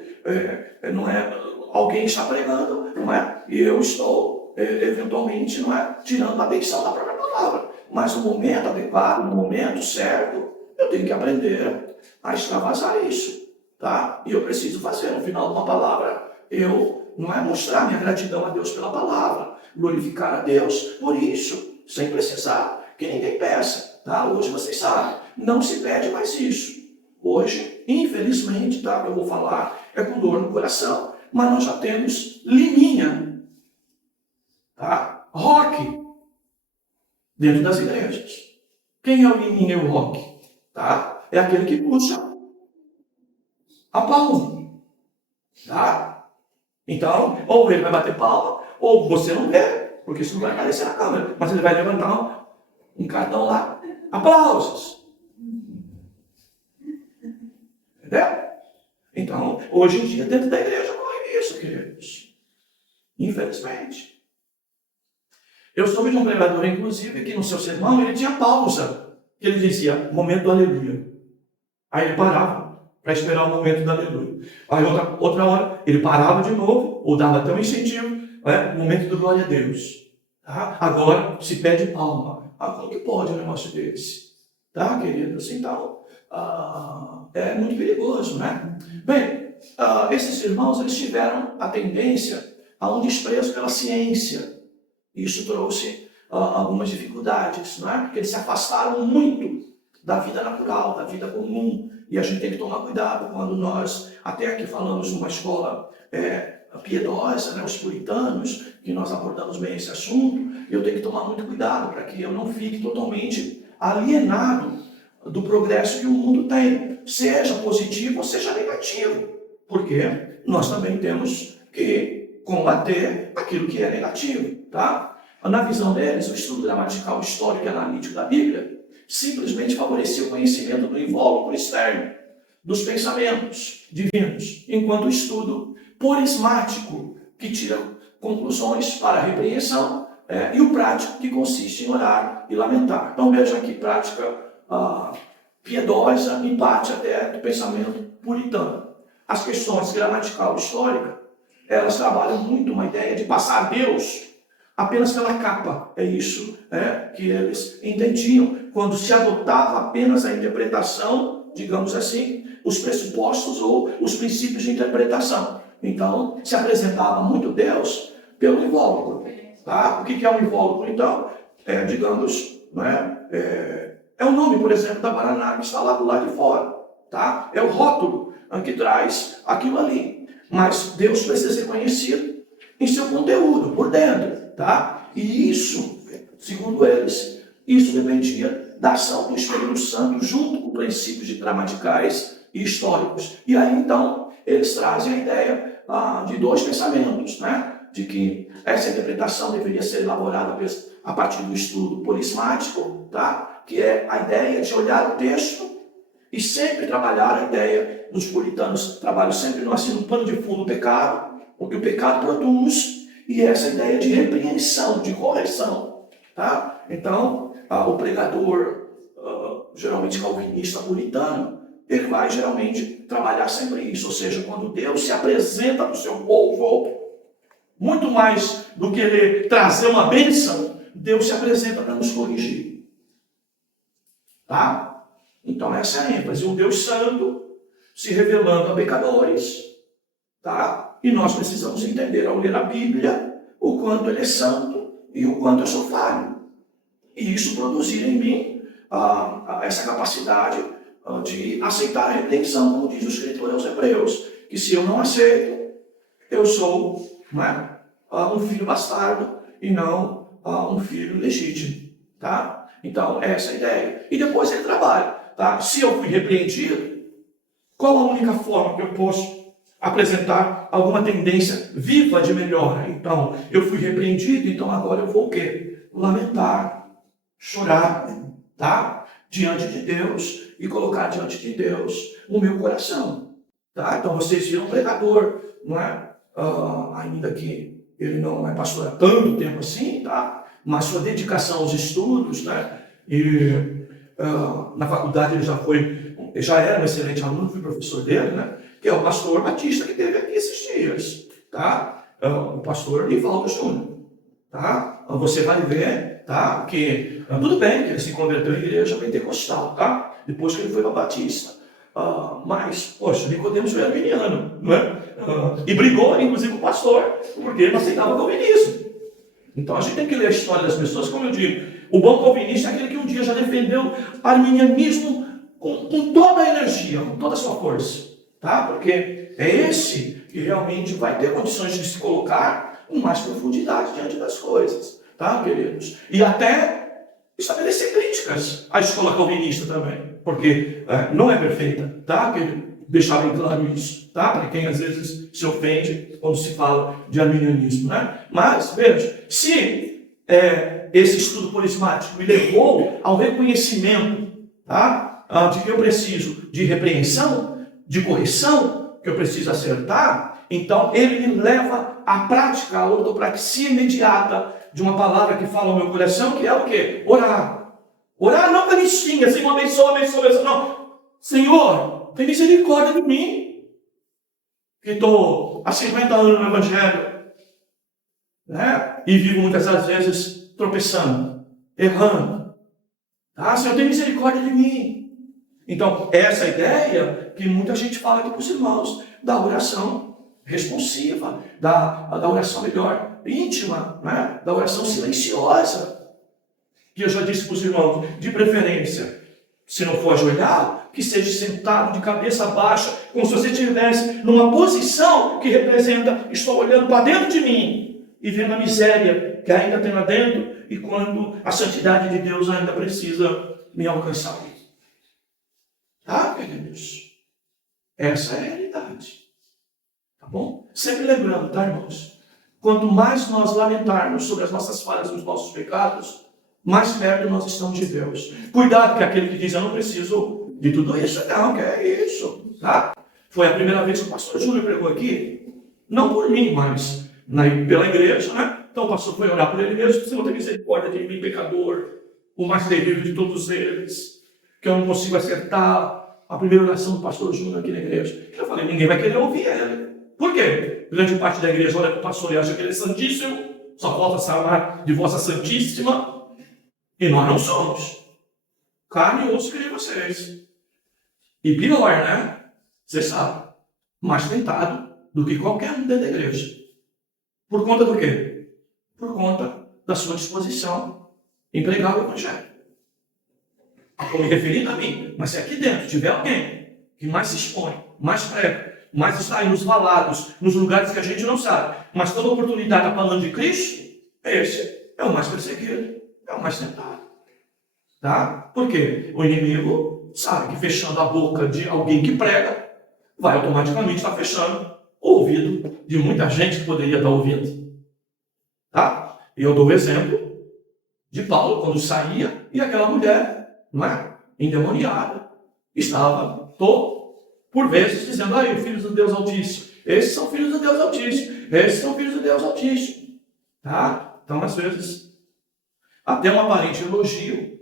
Não é alguém está pregando, não é? E eu estou, eventualmente, não é? Tirando a atenção da própria palavra. Mas no momento adequado, no momento certo, eu tenho que aprender a extravasar isso. Tá? E eu preciso fazer, no final de uma palavra, não é mostrar minha gratidão a Deus pela palavra, glorificar a Deus por isso, sem precisar que ninguém peça. Tá? Hoje vocês sabem, não se pede mais isso. Hoje, infelizmente, tá? Eu vou falar é com dor no coração, mas nós já temos liminha, tá? Rock dentro das igrejas. Quem é o liminha e o rock? Tá? É aquele que puxa a palma, tá? Então, ou ele vai bater palma, ou você não vê, porque isso não vai aparecer na câmera, mas ele vai levantar um cartão lá, aplausos. Entendeu? Então, hoje em dia, dentro da igreja, ocorre isso, queridos. Infelizmente. Eu soube de um pregador, inclusive, que no seu sermão ele tinha pausa. Que ele dizia, momento do aleluia. Aí ele parava para esperar o momento do aleluia. Aí outra hora, ele parava de novo, ou dava até um incentivo, momento do glória a Deus. Tá? Agora se pede palma. Como que pode um negócio desse? Tá, queridos? Então, é muito perigoso, né? Bem, esses irmãos, eles tiveram a tendência a um desprezo pela ciência. Isso trouxe algumas dificuldades, não é? Porque eles se afastaram muito da vida natural, da vida comum. E a gente tem que tomar cuidado quando nós, até aqui falamos numa escola piedosa, né, os puritanos, que nós abordamos bem esse assunto, eu tenho que tomar muito cuidado para que eu não fique totalmente alienado do progresso que o mundo tem, seja positivo ou seja negativo, porque nós também temos que combater aquilo que é negativo, tá? Na visão deles, o estudo gramatical, histórico e analítico da Bíblia simplesmente favorecia o conhecimento do invólucro externo, dos pensamentos divinos, enquanto o estudo polismático, que tira conclusões para a repreensão, e o prático, que consiste em orar e lamentar. Então veja aqui, prática piedosa, em parte até do pensamento puritano. As questões gramatical e histórica, elas trabalham muito uma ideia de passar Deus apenas pela capa. É isso que eles entendiam quando se adotava apenas a interpretação, digamos assim, os pressupostos ou os princípios de interpretação. Então, se apresentava muito Deus pelo invólucro. Tá? O que é um invólucro, então? Digamos, é o nome, por exemplo, da Guaraná, que está lá do lado de fora. Tá? É o rótulo que traz aquilo ali. Mas Deus precisa ser conhecido em seu conteúdo, por dentro. Tá? E isso, segundo eles, isso dependia da ação do Espírito Santo junto com princípios gramaticais e históricos. E aí, então, eles trazem a ideia de dois pensamentos, né? De que essa interpretação deveria ser elaborada a partir do estudo polismático, tá? Que é a ideia de olhar o texto e sempre trabalhar a ideia dos puritanos, trabalham sempre no pano de fundo do pecado, o que o pecado produz, e essa ideia de repreensão, de correção. Tá? Então, o pregador, geralmente calvinista puritano, ele vai geralmente trabalhar sempre isso, ou seja, quando Deus se apresenta para o seu povo, muito mais do que ele trazer uma bênção, Deus se apresenta para nos corrigir. Tá? Então essa é a ênfase, um Deus santo se revelando a pecadores, tá? E nós precisamos entender ao ler a Bíblia o quanto ele é santo e o quanto eu sou falho. E isso produzir em mim essa capacidade de aceitar a redenção, como diz o escritor aos Hebreus, que se eu não aceito, eu sou um filho bastardo e não um filho legítimo, tá? Então, essa é a ideia. E depois ele trabalha, tá? Se eu fui repreendido, qual a única forma que eu posso apresentar alguma tendência viva de melhora? Então, eu fui repreendido, então agora eu vou o quê? Lamentar, chorar, tá? Diante de Deus e colocar diante de Deus o meu coração, tá? Então, vocês viram um pregador, não é? Ainda que ele não é pastor há tanto tempo assim, tá? Mas sua dedicação aos estudos, né? E na faculdade ele já era um excelente aluno, fui professor dele, né? Que é o pastor Batista que teve aqui esses dias, tá? O pastor Nivaldo Júnior, tá? Você vai ver, tá? Que tudo bem que ele se converteu em igreja pentecostal, tá? Depois que ele foi para Batista. Mas, poxa, Nicodemos era arminiano, não é? E brigou, inclusive, com o pastor, porque ele não aceitava o calvinismo. Então a gente tem que ler a história das pessoas, como eu digo, o bom calvinista é aquele que um dia já defendeu arminianismo com toda a energia, com toda a sua força, tá? Porque é esse que realmente vai ter condições de se colocar com mais profundidade diante das coisas, tá, queridos? E até estabelecer críticas à escola calvinista também, porque não é perfeita, tá, querido? Deixar bem claro isso, tá? Para quem às vezes se ofende quando se fala de arminianismo, né? Mas, veja, se esse estudo polismático me levou ao reconhecimento, tá? De que eu preciso de repreensão, de correção, que eu preciso acertar, então ele me leva à prática, à ortopraxia imediata de uma palavra que fala ao meu coração, que é o quê? Orar. Orar não com a listinha, Senhor, abençoa, não. Senhor, tem misericórdia de mim, que estou há 50 anos no Evangelho, né? E vivo muitas das vezes tropeçando, errando. Ah, Senhor, tem misericórdia de mim. Então, essa ideia que muita gente fala aqui para os irmãos, da oração responsiva, da oração melhor, íntima, né? Da oração silenciosa. Que eu já disse para os irmãos, de preferência, se não for ajoelhado, que seja sentado de cabeça baixa, como se você estivesse numa posição que representa, estou olhando para dentro de mim e vendo a miséria que ainda tem lá dentro e quando a santidade de Deus ainda precisa me alcançar. Tá, queridos? Essa é a realidade. Tá bom? Sempre lembrando, tá, irmãos? Quanto mais nós lamentarmos sobre as nossas falhas e os nossos pecados, mais perto nós estamos de Deus. Cuidado que aquele que diz, eu não preciso de tudo isso, não, que é isso, tá? Foi a primeira vez que o pastor Júnior pregou aqui, não por mim, mas pela igreja, né? Então o pastor foi orar por ele mesmo, Senhor, tem misericórdia de mim, pecador, o mais terrível de todos eles, que eu não consigo acertar a primeira oração do pastor Júnior aqui na igreja. Eu falei, ninguém vai querer ouvir ele. Por quê? Grande parte da igreja olha para o pastor e acha que ele é santíssimo, só falta falar de vossa santíssima, e nós não somos. Carne e osso que nem vocês. E pior, né? Você sabe, mais tentado do que qualquer um dentro da igreja. Por conta do quê? Por conta da sua disposição em pregar o Evangelho. Estou me referindo a mim, mas se aqui dentro tiver alguém que mais se expõe, mais prega, mais está aí nos valados, nos lugares que a gente não sabe, mas toda oportunidade está falando de Cristo, esse é o mais perseguido, é o mais tentado. Tá? Por quê? O inimigo sabe que fechando a boca de alguém que prega, vai automaticamente estar fechando o ouvido de muita gente que poderia estar ouvindo. Tá? E eu dou o exemplo de Paulo, quando saía, e aquela mulher, não é? Endemoniada, estava por vezes dizendo, aí, filhos do Deus Altíssimo, esses são filhos do Deus Altíssimo, esses são filhos do Deus Altíssimo. Tá? Então, às vezes, até um aparente elogio,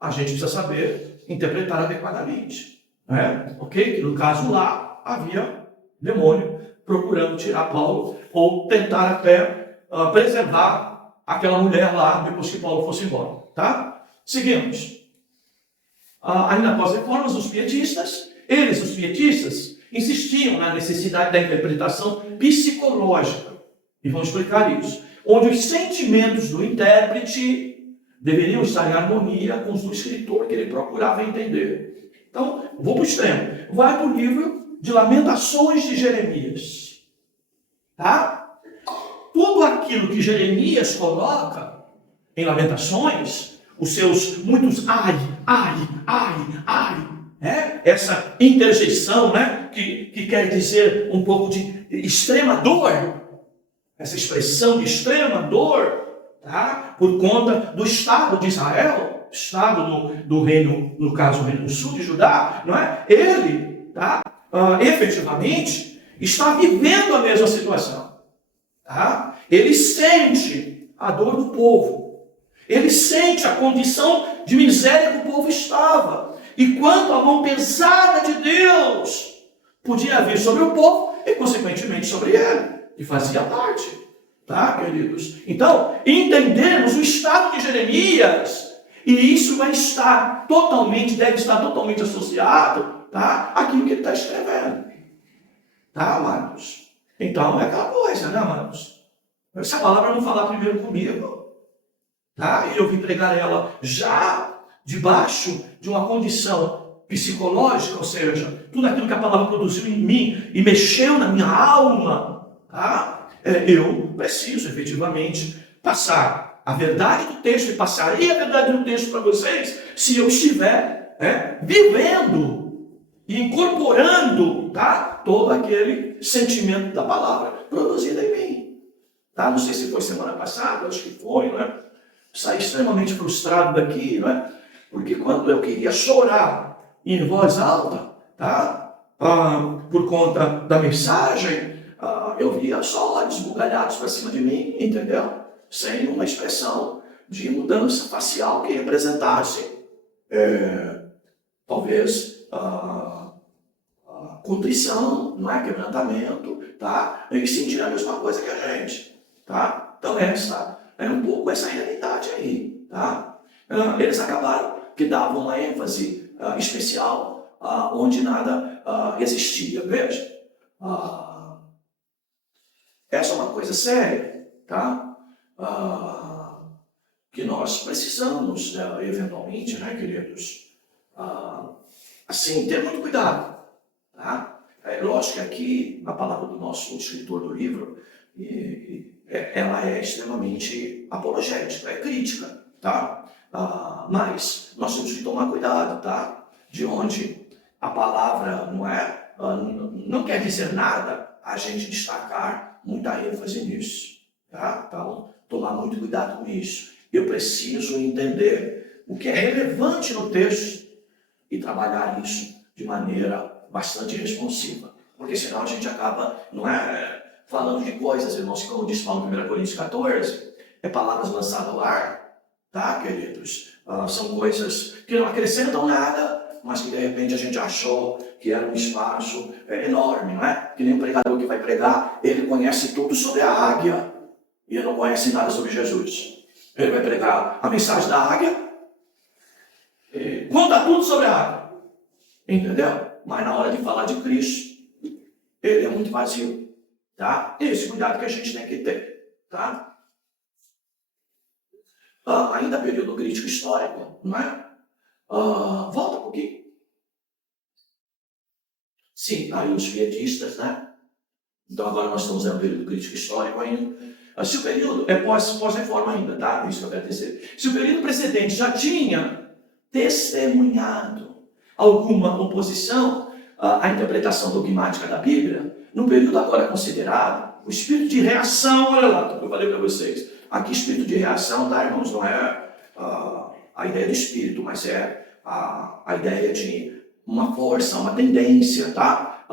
a gente precisa saber interpretar adequadamente. Né? Ok? Que no caso lá, havia demônio procurando tirar Paulo, ou tentar até preservar aquela mulher lá, depois que Paulo fosse embora. Tá? Seguimos. Ainda após as reformas, os pietistas, os pietistas, insistiam na necessidade da interpretação psicológica. E vamos explicar isso. Onde os sentimentos do intérprete deveriam estar em harmonia com os do escritor que ele procurava entender. Então, vou para o extremo. Vai para o livro de Lamentações de Jeremias. Tá? Tudo aquilo que Jeremias coloca em Lamentações, os seus muitos ai, essa interjeição, né, que quer dizer um pouco de extrema dor, essa expressão de extrema dor, tá? Por conta do Estado de Israel, Estado do reino, no caso o reino do sul de Judá, não é? Ele, tá? Efetivamente, está vivendo a mesma situação. Tá? Ele sente a dor do povo. Ele sente a condição de miséria que o povo estava. E quanto a mão pesada de Deus podia vir sobre o povo e, consequentemente, sobre ele, que fazia parte. Tá, queridos? Então, entendemos o estado de Jeremias, e isso deve estar totalmente associado, tá, àquilo que ele está escrevendo. Tá, amados? Então, é aquela coisa, né, amados? Se a palavra não falar primeiro comigo, tá, e eu vim pregar ela já debaixo de uma condição psicológica, ou seja, tudo aquilo que a palavra produziu em mim e mexeu na minha alma, tá? Eu preciso efetivamente passar a verdade do texto e passarei a verdade do texto para vocês se eu estiver vivendo e incorporando, tá, todo aquele sentimento da palavra produzido em mim. Tá? Não sei se foi semana passada, acho que foi, não é? Saí extremamente frustrado daqui, não é? Porque quando eu queria chorar em voz alta, tá? Por conta da mensagem, eu via só olhos bugalhados para cima de mim, entendeu? Sem uma expressão de mudança facial que representasse, talvez, contrição, não é? Quebrantamento, tá? E sentir a mesma coisa que a gente, tá? Então essa é um pouco essa realidade aí, tá? Eles acabaram que davam uma ênfase especial onde nada existia. Veja, essa é uma coisa séria, tá? Que nós precisamos, eventualmente, né, queridos, assim, ter muito cuidado, tá? É lógico que aqui, na palavra do nosso escritor do livro, ela é extremamente apologética, é crítica, tá? Mas nós temos que tomar cuidado, tá? De onde a palavra não quer dizer nada, a gente destacar muita ênfase nisso, tá? Então, tomar muito cuidado com isso. Eu preciso entender o que é relevante no texto e trabalhar isso de maneira bastante responsiva. Porque senão a gente acaba, falando de coisas, irmãos, como diz Paulo em 1 Coríntios 14, palavras lançadas ao ar, tá, queridos? São coisas que não acrescentam nada, mas que de repente a gente achou que era um espaço enorme, não é? Que nem o pregador que vai pregar, ele conhece tudo sobre a águia e ele não conhece nada sobre Jesus. Ele vai pregar a mensagem da águia, conta tudo sobre a águia, entendeu? Mas na hora de falar de Cristo, ele é muito vazio, tá? Esse cuidado que a gente tem que ter, tá? Ainda período crítico histórico, não é? Volta um pouquinho. Sim, aí os piedistas, né? Então agora nós estamos no período crítico histórico ainda. Se o período é pós-reforma ainda, tá? Isso que eu quero dizer. Se o período precedente já tinha testemunhado alguma oposição à interpretação dogmática da Bíblia, no período agora considerado, o espírito de reação, olha lá, eu falei para vocês, aqui espírito de reação, tá, irmãos, não é a ideia do espírito, mas é a ideia de uma força, uma tendência, tá?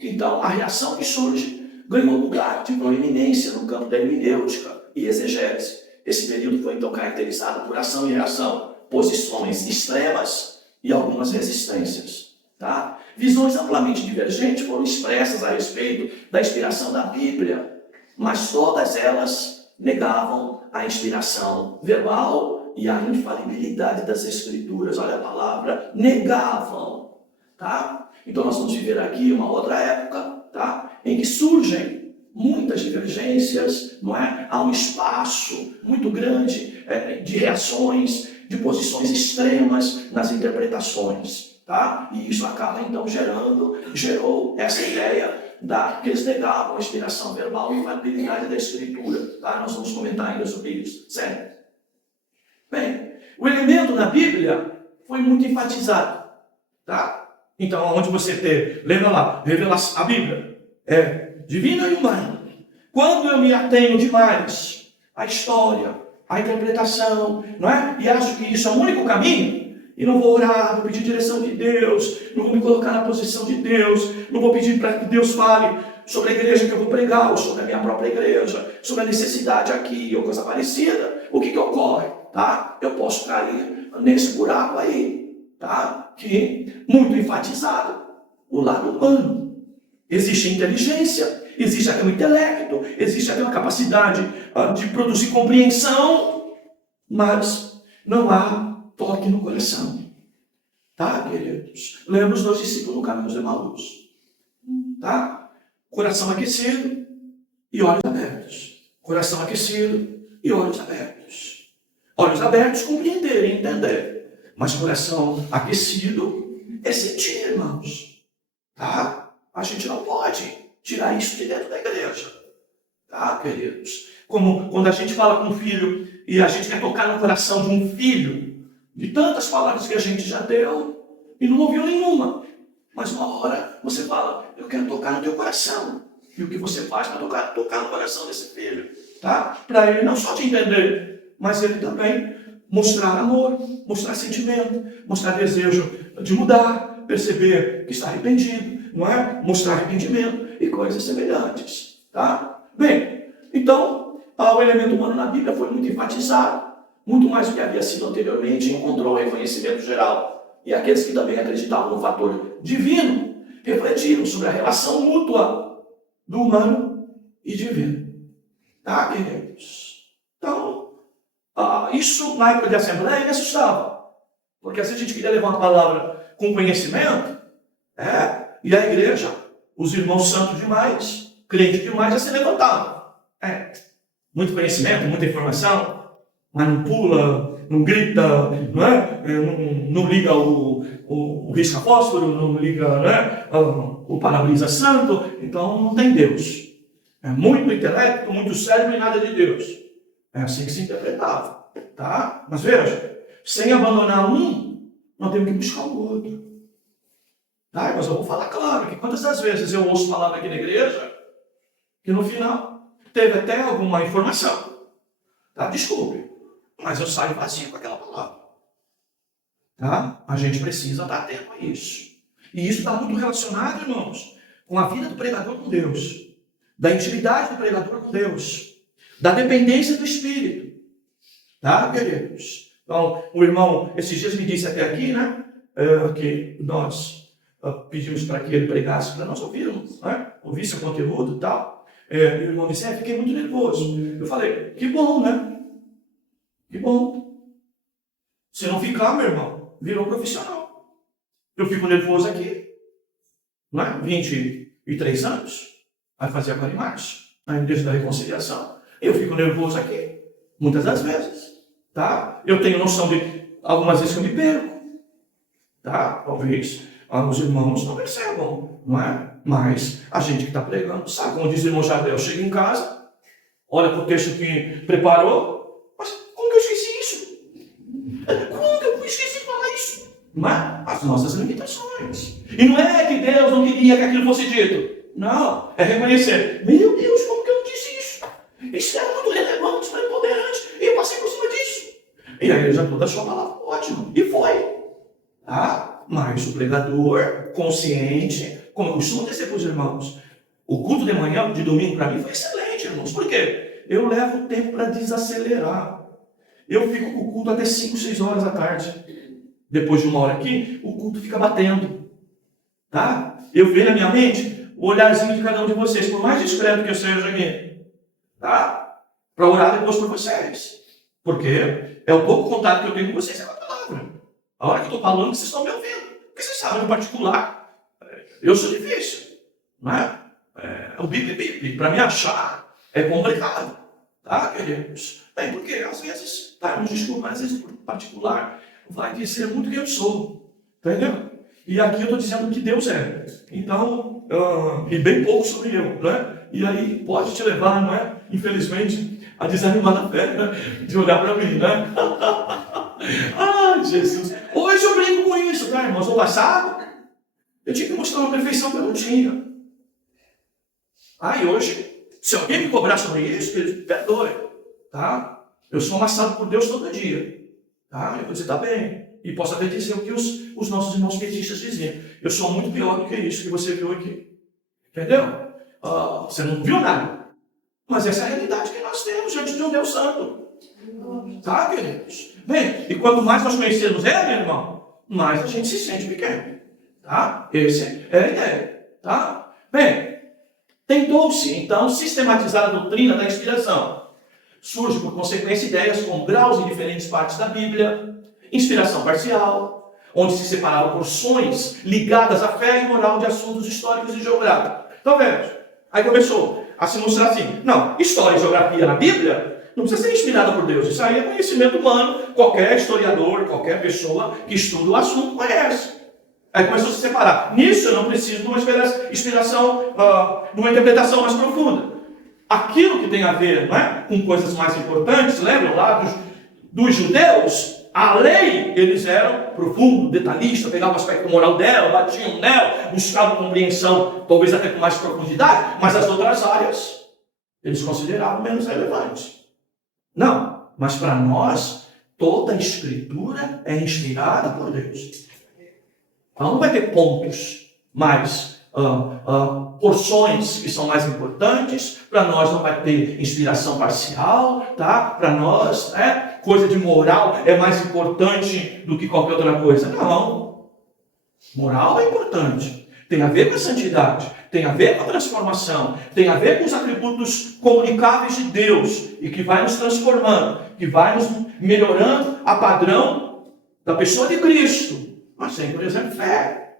Então, a reação que surge ganhou lugar de proeminência no campo da hermenêutica e exegese. Esse período foi, então, caracterizado por ação e reação, posições extremas e algumas resistências, tá? Visões amplamente divergentes foram expressas a respeito da inspiração da Bíblia, mas todas elas negavam a inspiração verbal e a infalibilidade das Escrituras. Olha a palavra, negavam, tá? Então nós vamos viver aqui uma outra época, tá? Em que surgem muitas divergências, não é? Há um espaço muito grande de reações, de posições extremas nas interpretações, tá? E isso acaba então gerou essa ideia que eles negavam a inspiração verbal e a infalibilidade da Escritura, tá? Nós vamos comentar ainda sobre isso, certo? Bem, o elemento na Bíblia foi muito enfatizado, tá? Então, onde você tem, lembra lá, revelação, a Bíblia é divina e humana. Quando eu me atenho demais à história, à interpretação, não é? E acho que isso é o único caminho, e não vou orar, vou pedir direção de Deus, não vou me colocar na posição de Deus, não vou pedir para que Deus fale sobre a igreja que eu vou pregar, ou sobre a minha própria igreja, sobre a necessidade aqui, ou coisa parecida. O que ocorre? Tá? Eu posso cair nesse buraco aí, tá? Que muito enfatizado, o lado humano. Existe inteligência, existe até um intelecto, existe até uma capacidade de produzir compreensão, mas não há toque no coração. Tá, queridos? Lembra os dois discípulos no caminho de Emaús. Tá? Coração aquecido e olhos abertos. Coração aquecido e olhos abertos. Olhos abertos, compreender e entender. Mas coração aquecido é sentir, irmãos. Tá? A gente não pode tirar isso de dentro da igreja. Tá, queridos? Como quando a gente fala com um filho e a gente quer tocar no coração de um filho, de tantas palavras que a gente já deu e não ouviu nenhuma. Mas uma hora você fala, eu quero tocar no teu coração. E o que você faz para tocar no coração desse filho? Tá? Para ele não só te entender, mas ele também mostrar amor, mostrar sentimento, mostrar desejo de mudar, perceber que está arrependido, não é? Mostrar arrependimento e coisas semelhantes. Tá? Bem, então, o elemento humano na Bíblia foi muito enfatizado, muito mais do que havia sido anteriormente, e encontrou reconhecimento geral. E aqueles que também acreditavam no fator divino, refletiram sobre a relação mútua do humano e divino. Tá, queridos? Então, isso na época de Assembleia me assustava. Porque às vezes a gente queria levar uma palavra com conhecimento, e a igreja, os irmãos santos demais, crente demais, já se levantavam. Muito conhecimento, muita informação, mas não pula, não grita, não é? Não liga o risca-fósforo, não liga, não é? O para-brisa santo, então não tem Deus. É muito intelecto, muito cérebro e nada de Deus. É assim que se interpretava. Tá? Mas veja, sem abandonar um, nós temos que buscar o outro. Tá? Mas eu vou falar claro, que quantas das vezes eu ouço palavra aqui na igreja, que no final teve até alguma informação. Tá? Desculpe, mas eu saio vazio com aquela palavra. Tá? A gente precisa estar atento a isso. E isso está muito relacionado, irmãos, com a vida do pregador com Deus, da intimidade do pregador com Deus, da dependência do Espírito. Tá, queridos? Então, o irmão, esses dias me disse até aqui, né, que nós pedimos para que ele pregasse, para nós ouvirmos, né, ouvisse o conteúdo e tal. E o irmão disse, fiquei muito nervoso. Eu falei, que bom, né? Que bom. Se não ficar, meu irmão, virou profissional. Eu fico nervoso aqui, não é? 23 anos, vai fazer agora em março, na Igreja da Reconciliação. Eu fico nervoso aqui, muitas das vezes, tá? Eu tenho noção de algumas vezes que eu me perco, tá? Talvez os irmãos não percebam, não é? Mas a gente que está pregando sabe. Como diz o irmão Jardel, chega em casa, olha para o texto que preparou, mas como que eu esqueci isso? Como que eu esqueci de falar isso? Não é? As nossas limitações. E não é que Deus não queria que aquilo fosse dito. Não, é reconhecer. Meu Deus, como que eu não disse isso? Isso é muito relevante, preponderante. E eu passei por cima disso. E a igreja toda achou a palavra ótima. E foi. Tá? Mas o pregador, consciente, como eu costumo dizer para os irmãos, o culto de manhã, de domingo, para mim foi excelente, irmãos. Por quê? Eu levo tempo para desacelerar. Eu fico com o culto até 5, 6 horas da tarde. Depois de uma hora aqui, o culto fica batendo. Tá? Eu vejo na minha mente o olharzinho de cada um de vocês, por mais discreto que eu seja aqui. Tá? Para orar depois por vocês. Porque é o pouco contato que eu tenho com vocês, é a palavra. A hora que eu estou falando, vocês estão me ouvindo. Porque vocês sabem, em particular, eu sou difícil. Não é? O bip, para me achar, é complicado. Tá, queridos? Bem, porque às vezes, tá, não desculpa, mas às vezes, em particular, vai dizer muito quem eu sou. Entendeu? E aqui eu estou dizendo que Deus é. Então, e bem pouco sobre eu, né? E aí pode te levar, não é? Infelizmente, a desanimar na fé, né? De olhar para mim, né? Ai, Jesus. Hoje eu brinco com isso, tá, irmãos? No passado, eu tinha que mostrar uma perfeição que eu não tinha. E hoje, se alguém me cobrar sobre isso, ele perdoe, tá? Eu sou amassado por Deus todo dia, tá? Eu vou dizer, tá bem. E posso até dizer o que os nossos irmãos petistas diziam. Eu sou muito pior do que isso que você viu aqui. Entendeu? Você não viu nada. Mas essa é a realidade que nós temos diante de um Deus Santo. Tá, queridos? Bem, e quanto mais nós conhecermos Ele, meu irmão, mais a gente se sente pequeno. Tá? Essa é a ideia. Tá? Bem, tentou-se, então, sistematizar a doutrina da inspiração. Surge, por consequência, ideias com graus em diferentes partes da Bíblia, inspiração parcial, onde se separavam porções ligadas à fé e moral de assuntos históricos e geográficos. Então, veja, aí começou a se mostrar assim, não, história e geografia na Bíblia não precisa ser inspirada por Deus, isso aí é conhecimento humano, qualquer historiador, qualquer pessoa que estuda o assunto conhece. Aí começou a se separar. Nisso eu não preciso de uma inspiração, de uma interpretação mais profunda. Aquilo que tem a ver, não é, com coisas mais importantes, lembram lá dos judeus? A lei, eles eram profundo, detalhista, pegavam o aspecto moral dela, batiam nela, buscavam compreensão, talvez até com mais profundidade, mas as outras áreas, eles consideravam menos relevantes. Não, mas para nós, toda a Escritura é inspirada por Deus. Então não vai ter pontos mais, porções que são mais importantes, para nós não vai ter inspiração parcial, tá? Para nós, coisa de moral é mais importante do que qualquer outra coisa. Não. Moral é importante. Tem a ver com a santidade, tem a ver com a transformação, tem a ver com os atributos comunicáveis de Deus e que vai nos transformando, que vai nos melhorando a padrão da pessoa de Cristo. Mas tem, por exemplo, fé.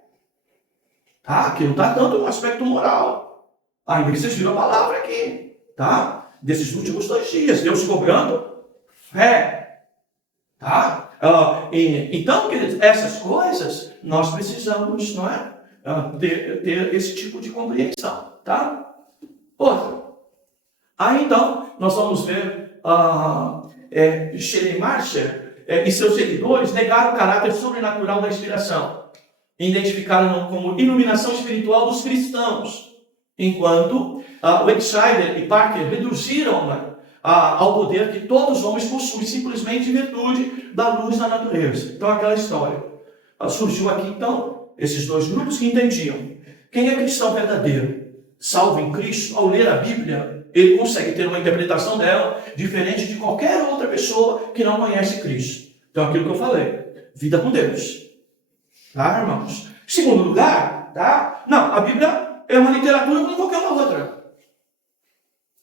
Tá? Que não está tanto no aspecto moral. Ainda que vocês viram a palavra aqui. Tá? Desses últimos 2 dias, Deus cobrando fé. Tá? Então, queridos, essas coisas nós precisamos, não é? Ter esse tipo de compreensão. Tá? Outra. Aí então, nós vamos ver Schleiermacher e seus seguidores negaram o caráter sobrenatural da inspiração. Identificaram como iluminação espiritual dos cristãos, enquanto Wexheimer e Parker reduziram ao poder que todos os homens possuem, simplesmente em virtude da luz da natureza. Então, aquela história. Surgiu aqui, então, esses 2 grupos que entendiam. Quem é cristão verdadeiro, salvo em Cristo, ao ler a Bíblia, ele consegue ter uma interpretação dela diferente de qualquer outra pessoa que não conhece Cristo. Então, aquilo que eu falei, vida com Deus. Tá, irmãos? Segundo lugar, tá? Não, a Bíblia é uma literatura como qualquer uma outra.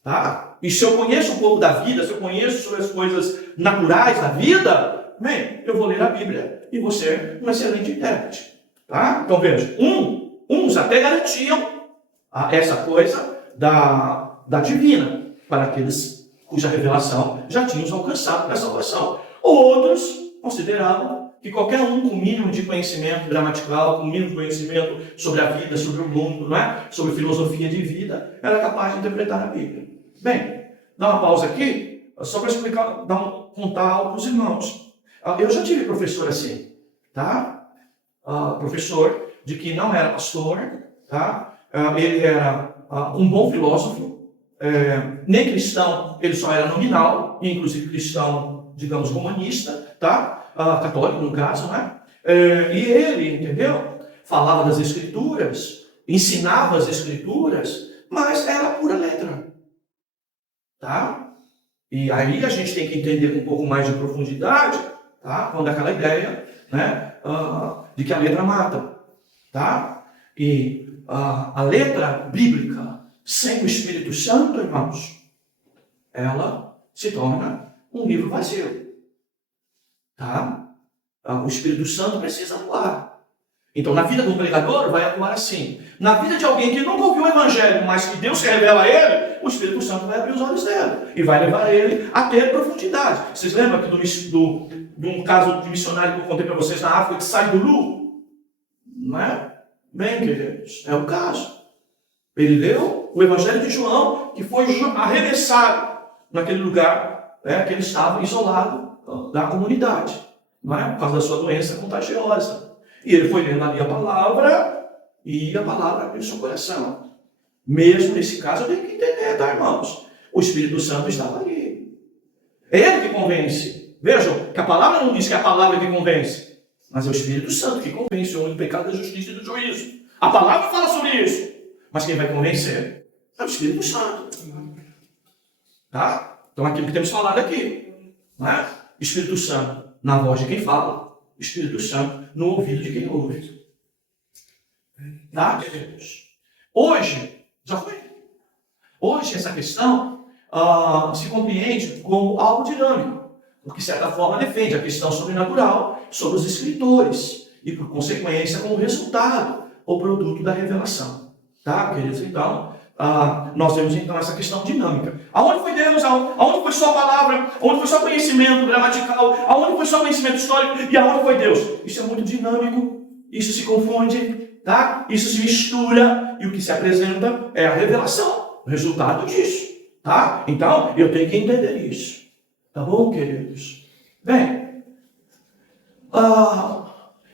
Tá? E se eu conheço um pouco da vida, se eu conheço sobre as coisas naturais da vida, bem, eu vou ler a Bíblia e vou ser um excelente intérprete. Tá? Então, veja, uns até garantiam essa coisa da divina, para aqueles cuja revelação já tínhamos alcançado para a salvação. Outros consideravam que qualquer um com mínimo de conhecimento gramatical, com mínimo de conhecimento sobre a vida, sobre o mundo, não é? Sobre filosofia de vida, era capaz de interpretar a Bíblia. Bem, dá uma pausa aqui, só para explicar, contar algo para os irmãos. Eu já tive professor assim, tá? Professor de que não era pastor, tá? Ele era um bom filósofo, nem cristão, ele só era nominal, inclusive cristão, digamos, romanista, tá? Católico no caso, né? E ele, entendeu? Falava das Escrituras, ensinava as Escrituras, mas era pura letra. Tá? E aí a gente tem que entender com um pouco mais de profundidade, tá? Quando aquela ideia, né? De que a letra mata. Tá? E a letra bíblica, sem o Espírito Santo, irmãos, ela se torna um livro vazio. Tá? O Espírito Santo precisa atuar. Então, na vida do pregador, vai atuar assim. Na vida de alguém que nunca ouviu o Evangelho, mas que Deus se revela a ele, o Espírito Santo vai abrir os olhos dele e vai levar ele a ter profundidade. Vocês lembram aqui de um caso de missionário que eu contei para vocês na África, que sai do Lu? Não é? Bem, queridos, é o caso. Ele leu o Evangelho de João, que foi arremessado naquele lugar, que ele estava isolado da comunidade, não é? Por causa da sua doença contagiosa. E ele foi lendo ali a palavra, e a palavra abriu seu coração. Mesmo nesse caso, eu tenho que entender, tá, irmãos? O Espírito Santo estava ali. É ele que convence. Vejam, que a palavra não diz que é a palavra que convence, mas é o Espírito Santo que convence o homem do pecado, da justiça e do juízo. A palavra fala sobre isso, mas quem vai convencer é o Espírito Santo. Tá? Então, aquilo que temos falado aqui, não é? Espírito Santo na voz de quem fala, Espírito Santo no ouvido de quem ouve. Tá, queridos? Hoje, já foi? Hoje, essa questão se compreende como algo dinâmico, porque, de certa forma, defende a questão sobrenatural sobre os escritores e, por consequência, como resultado ou produto da revelação. Tá, queridos? Então, nós vemos então essa questão dinâmica. Aonde foi Deus? Aonde foi só a palavra? Aonde foi só conhecimento gramatical? Aonde foi só conhecimento histórico? E aonde foi Deus? Isso é muito dinâmico isso se confunde, tá? Isso se mistura e o que se apresenta é a revelação, o resultado disso, tá? Então, eu tenho que entender isso, tá bom, queridos? Bem,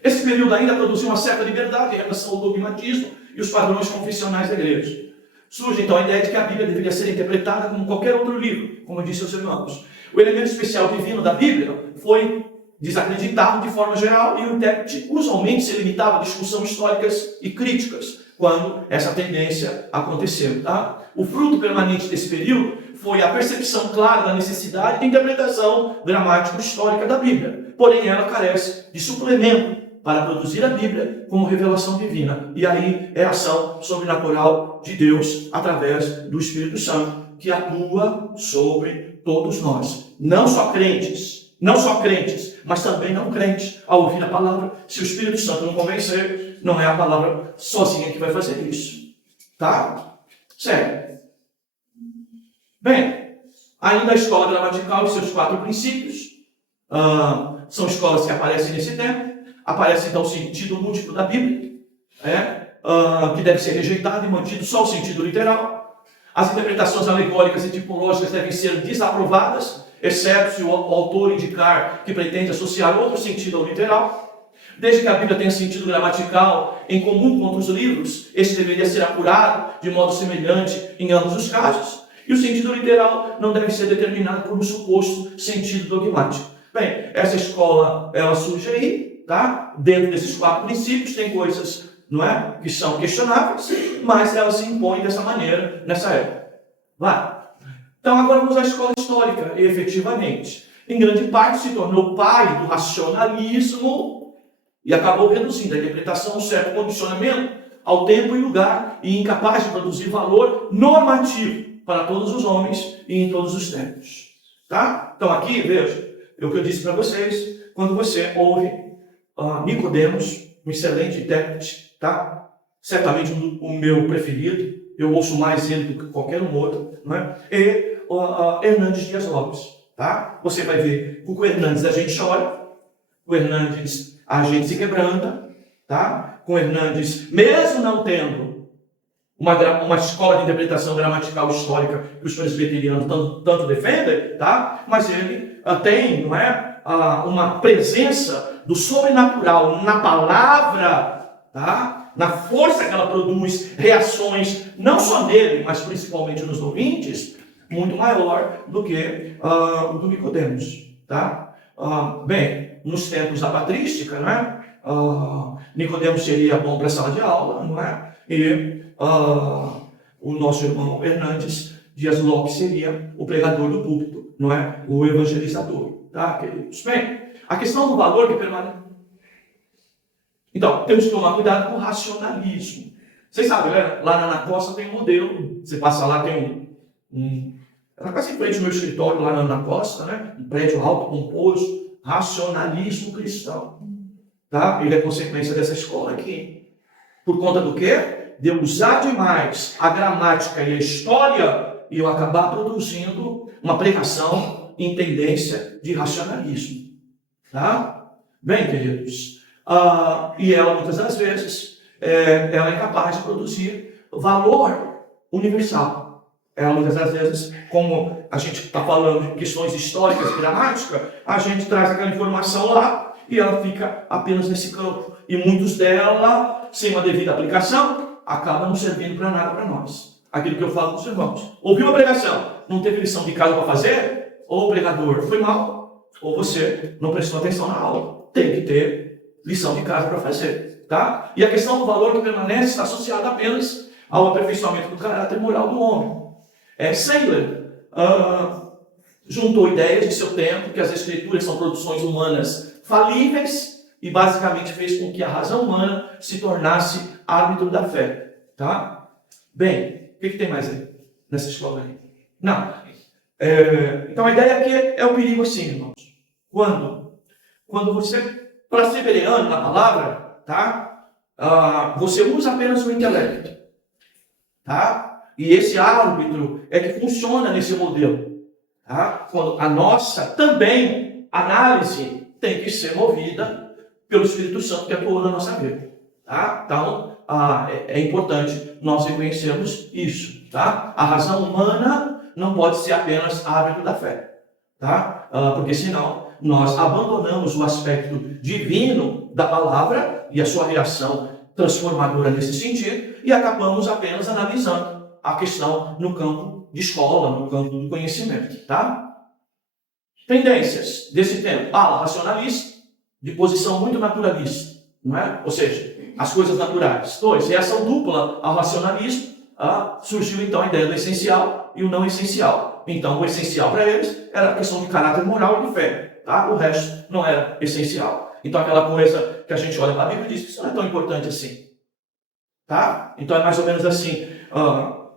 esse período ainda produziu uma certa liberdade em relação ao dogmatismo e os padrões confessionais da igreja. Surge então a ideia de que a Bíblia deveria ser interpretada como qualquer outro livro, como eu disse aos irmãos. O elemento especial divino da Bíblia foi desacreditado de forma geral e o intérprete usualmente se limitava a discussões históricas e críticas quando essa tendência aconteceu. Tá? O fruto permanente desse período foi a percepção clara da necessidade de interpretação gramático-histórica da Bíblia. Porém, ela carece de suplemento para produzir a Bíblia como revelação divina. E aí é a ação sobrenatural de Deus através do Espírito Santo, que atua sobre todos nós. Não só crentes, mas também não crentes, ao ouvir a palavra. Se o Espírito Santo não convencer, não é a palavra sozinha que vai fazer isso. Tá? Certo. Bem, ainda a escola gramatical e seus 4 princípios são escolas que aparecem nesse tempo. Aparece então o sentido múltiplo da Bíblia, que deve ser rejeitado e mantido só o sentido literal. As interpretações alegóricas e tipológicas devem ser desaprovadas, exceto se o autor indicar que pretende associar outro sentido ao literal. Desde que a Bíblia tenha sentido gramatical em comum com outros livros, esse deveria ser apurado de modo semelhante em ambos os casos. E o sentido literal não deve ser determinado por um suposto sentido dogmático. Bem, essa escola, ela surge aí, tá? Dentro desses 4 princípios, tem coisas, não é, que são questionáveis, mas ela se impõe dessa maneira nessa época. Vai. Então agora vamos à escola histórica, e efetivamente, em grande parte se tornou pai do racionalismo e acabou reduzindo a interpretação a um certo condicionamento ao tempo e lugar e incapaz de produzir valor normativo para todos os homens e em todos os tempos. Tá? Então aqui, veja, é o que eu disse para vocês, quando você ouve Nicodemos, um excelente intérprete, tá? Certamente o meu preferido, eu ouço mais ele do que qualquer um outro, não é? E Hernandes Dias Lopes, tá? Você vai ver que com o Hernandes a gente chora, com o Hernandes a gente se quebranta, tá? Com o Hernandes, mesmo não tendo uma escola de interpretação gramatical histórica que os presbiterianos tanto defendem, tá? Mas ele tem, não é? Uma presença do sobrenatural na palavra, tá? Na força que ela produz, reações, não só nele, mas principalmente nos ouvintes, muito maior do que o do Nicodemos. Tá? Bem, nos tempos da patrística, né? Nicodemos seria bom para a sala de aula, não é? E o nosso irmão Hernandes Dias Lopes seria o pregador do púlpito, não é? O evangelizador. Tá, queridos? Bem, a questão do valor que permanece. Então, temos que tomar cuidado com o racionalismo. Vocês sabem, né? Lá na Costa tem um modelo. Você passa lá, tem Ela quase em frente ao meu escritório, lá na Costa, né? Um prédio alto, pomposo. Racionalismo cristão. Tá? Ele é consequência dessa escola aqui. Por conta do quê? De eu usar demais a gramática e a história e eu acabar produzindo uma pregação em tendência de racionalismo. Tá? Bem, queridos, e ela muitas das vezes ela é capaz de produzir valor universal. Ela muitas das vezes, como a gente está falando de questões históricas e gramática, a gente traz aquela informação lá e ela fica apenas nesse campo. E muitos dela, sem uma devida aplicação, acabam não servindo para nada para nós. Aquilo que eu falo com os irmãos. Ouviu uma pregação, não teve lição de casa para fazer? Ou o pregador foi mal, ou você não prestou atenção na aula. Tem que ter lição de casa para fazer. Tá? E a questão do valor que permanece está associada apenas ao aperfeiçoamento do caráter moral do homem. Seiler juntou ideias de seu tempo, que as escrituras são produções humanas falíveis, e basicamente fez com que a razão humana se tornasse árbitro da fé. Tá? Bem, o que tem mais aí nessa escola aí? Não. Então a ideia aqui é o perigo assim, irmãos. Quando você, perseverando na palavra, tá? Você usa apenas o intelecto. Tá? E esse árbitro é que funciona nesse modelo. Tá? Quando a nossa também análise tem que ser movida pelo Espírito Santo que atuou na nossa vida. Tá? Então, é importante nós reconhecermos isso. Tá? A razão humana não pode ser apenas árbitro da fé. Tá? Porque senão nós abandonamos o aspecto divino da palavra e a sua reação transformadora nesse sentido e acabamos apenas analisando a questão no campo de escola, no campo do conhecimento. Tá? Tendências desse tempo. Ala racionalista, de posição muito naturalista. Não é? Ou seja, as coisas naturais. 2. Reação dupla ao racionalismo. Surgiu então a ideia do essencial e o não essencial. Então o essencial para eles era a questão de caráter moral e de fé. Tá? O resto não era essencial. Então aquela coisa que a gente olha para a Bíblia e diz que isso não é tão importante assim. Tá? Então é mais ou menos assim.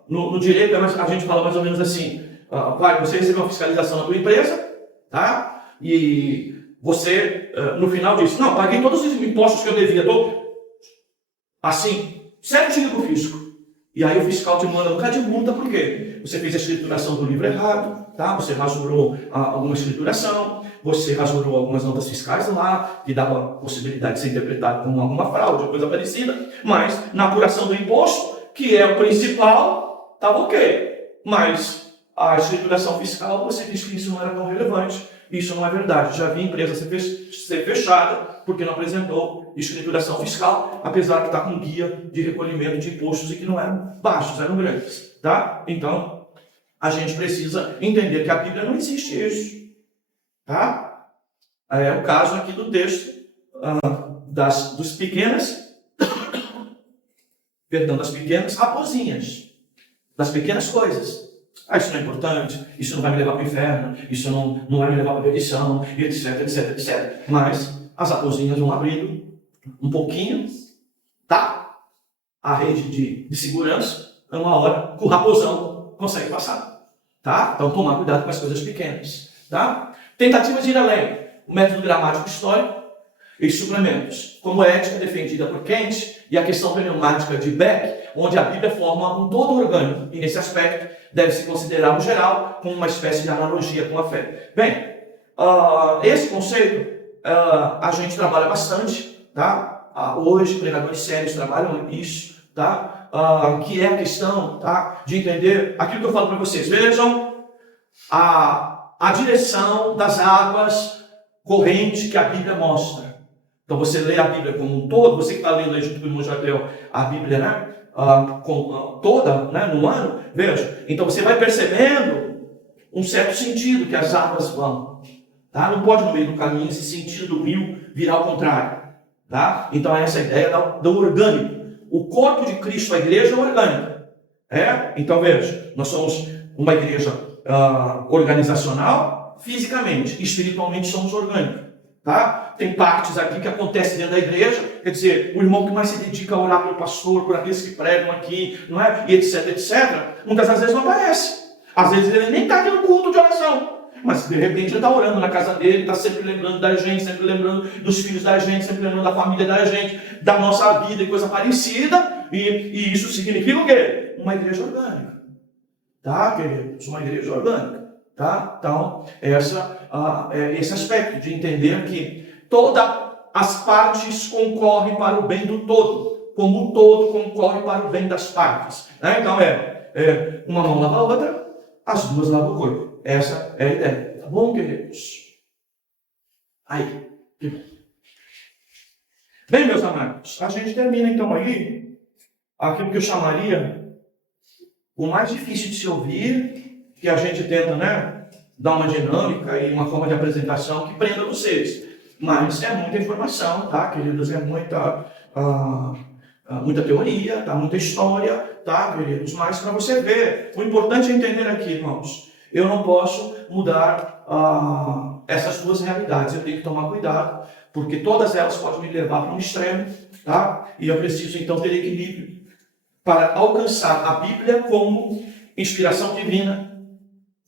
No direito a gente fala mais ou menos assim. Você recebeu uma fiscalização na tua empresa, tá? E você no final diz, não, paguei todos os impostos que eu devia. Assim, certinho para o fisco. E aí o fiscal te manda um bocado de multa, por quê? Você fez a escrituração do livro errado, tá? Você rasurou alguma escrituração, você rasurou algumas notas fiscais lá, que dava a possibilidade de ser interpretado como alguma fraude ou coisa parecida, mas na apuração do imposto, que é o principal, estava ok. Mas a escrituração fiscal, você diz que isso não era tão relevante. Isso não é verdade. Já vi empresa ser fechada porque não apresentou escrituração fiscal, apesar de estar com guia de recolhimento de impostos e que não eram baixos, eram grandes. Tá? Então, a gente precisa entender que a Bíblia não existe isso. Tá? É o caso aqui do texto das pequenas raposinhas, das pequenas coisas. Isso não é importante, isso não vai me levar para o inferno, isso não vai me levar para a perdição, etc, etc, etc. Mas as raposinhas vão abrindo um pouquinho, tá? A rede de segurança, é uma hora que o raposão consegue passar. Tá? Então, tomar cuidado com as coisas pequenas. Tá? Tentativa de ir além. O método gramático histórico e suplementos, como a ética defendida por Kant e a questão pneumática de Beck, onde a Bíblia forma um todo orgânico. E nesse aspecto, deve-se considerar o geral como uma espécie de analogia com a fé. Bem, esse conceito a gente trabalha bastante, tá? Hoje, pregadores sérios trabalham isso, tá? Que é a questão, tá? De entender aquilo que eu falo para vocês. Vejam a direção das águas correntes que a Bíblia mostra. Então você lê a Bíblia como um todo, você que está lendo aí junto com o irmão Jardel a Bíblia, né? Toda, né, no ano, veja. Então você vai percebendo um certo sentido que as águas vão. Tá? Não pode no meio do caminho esse sentido do rio virar ao contrário. Tá? Então essa é a ideia do orgânico. O corpo de Cristo, a igreja, é orgânico. Então veja, nós somos uma igreja organizacional, fisicamente, espiritualmente somos orgânicos. Tá? Tem partes aqui que acontecem dentro da igreja, quer dizer, o irmão que mais se dedica a orar pelo pastor, por aqueles que pregam aqui, não é? E etc, etc, muitas das vezes não aparece. Às vezes ele nem está aqui no culto de oração, mas de repente ele está orando na casa dele, está sempre lembrando da gente, sempre lembrando dos filhos da gente, sempre lembrando da família da gente, da nossa vida e coisa parecida, e isso significa o quê? Uma igreja orgânica. Tá, queridos? Uma igreja orgânica. Tá? Então, esse aspecto de entender que todas as partes concorrem para o bem do todo, como o todo concorre para o bem das partes. Né? Então, uma mão lava a outra, as duas lavam o corpo. Essa é a ideia. Tá bom, queridos? Aí. Bem, meus amados, a gente termina então aí aquilo que eu chamaria o mais difícil de se ouvir, que a gente tenta, né, dar uma dinâmica e uma forma de apresentação que prenda vocês. Mas é muita informação, tá, queridos? É muita teoria, tá, muita história, tá, queridos? Mas para você ver, o importante é entender aqui, irmãos, eu não posso mudar essas duas realidades. Eu tenho que tomar cuidado, porque todas elas podem me levar para um extremo, tá? E eu preciso, então, ter equilíbrio para alcançar a Bíblia como inspiração divina,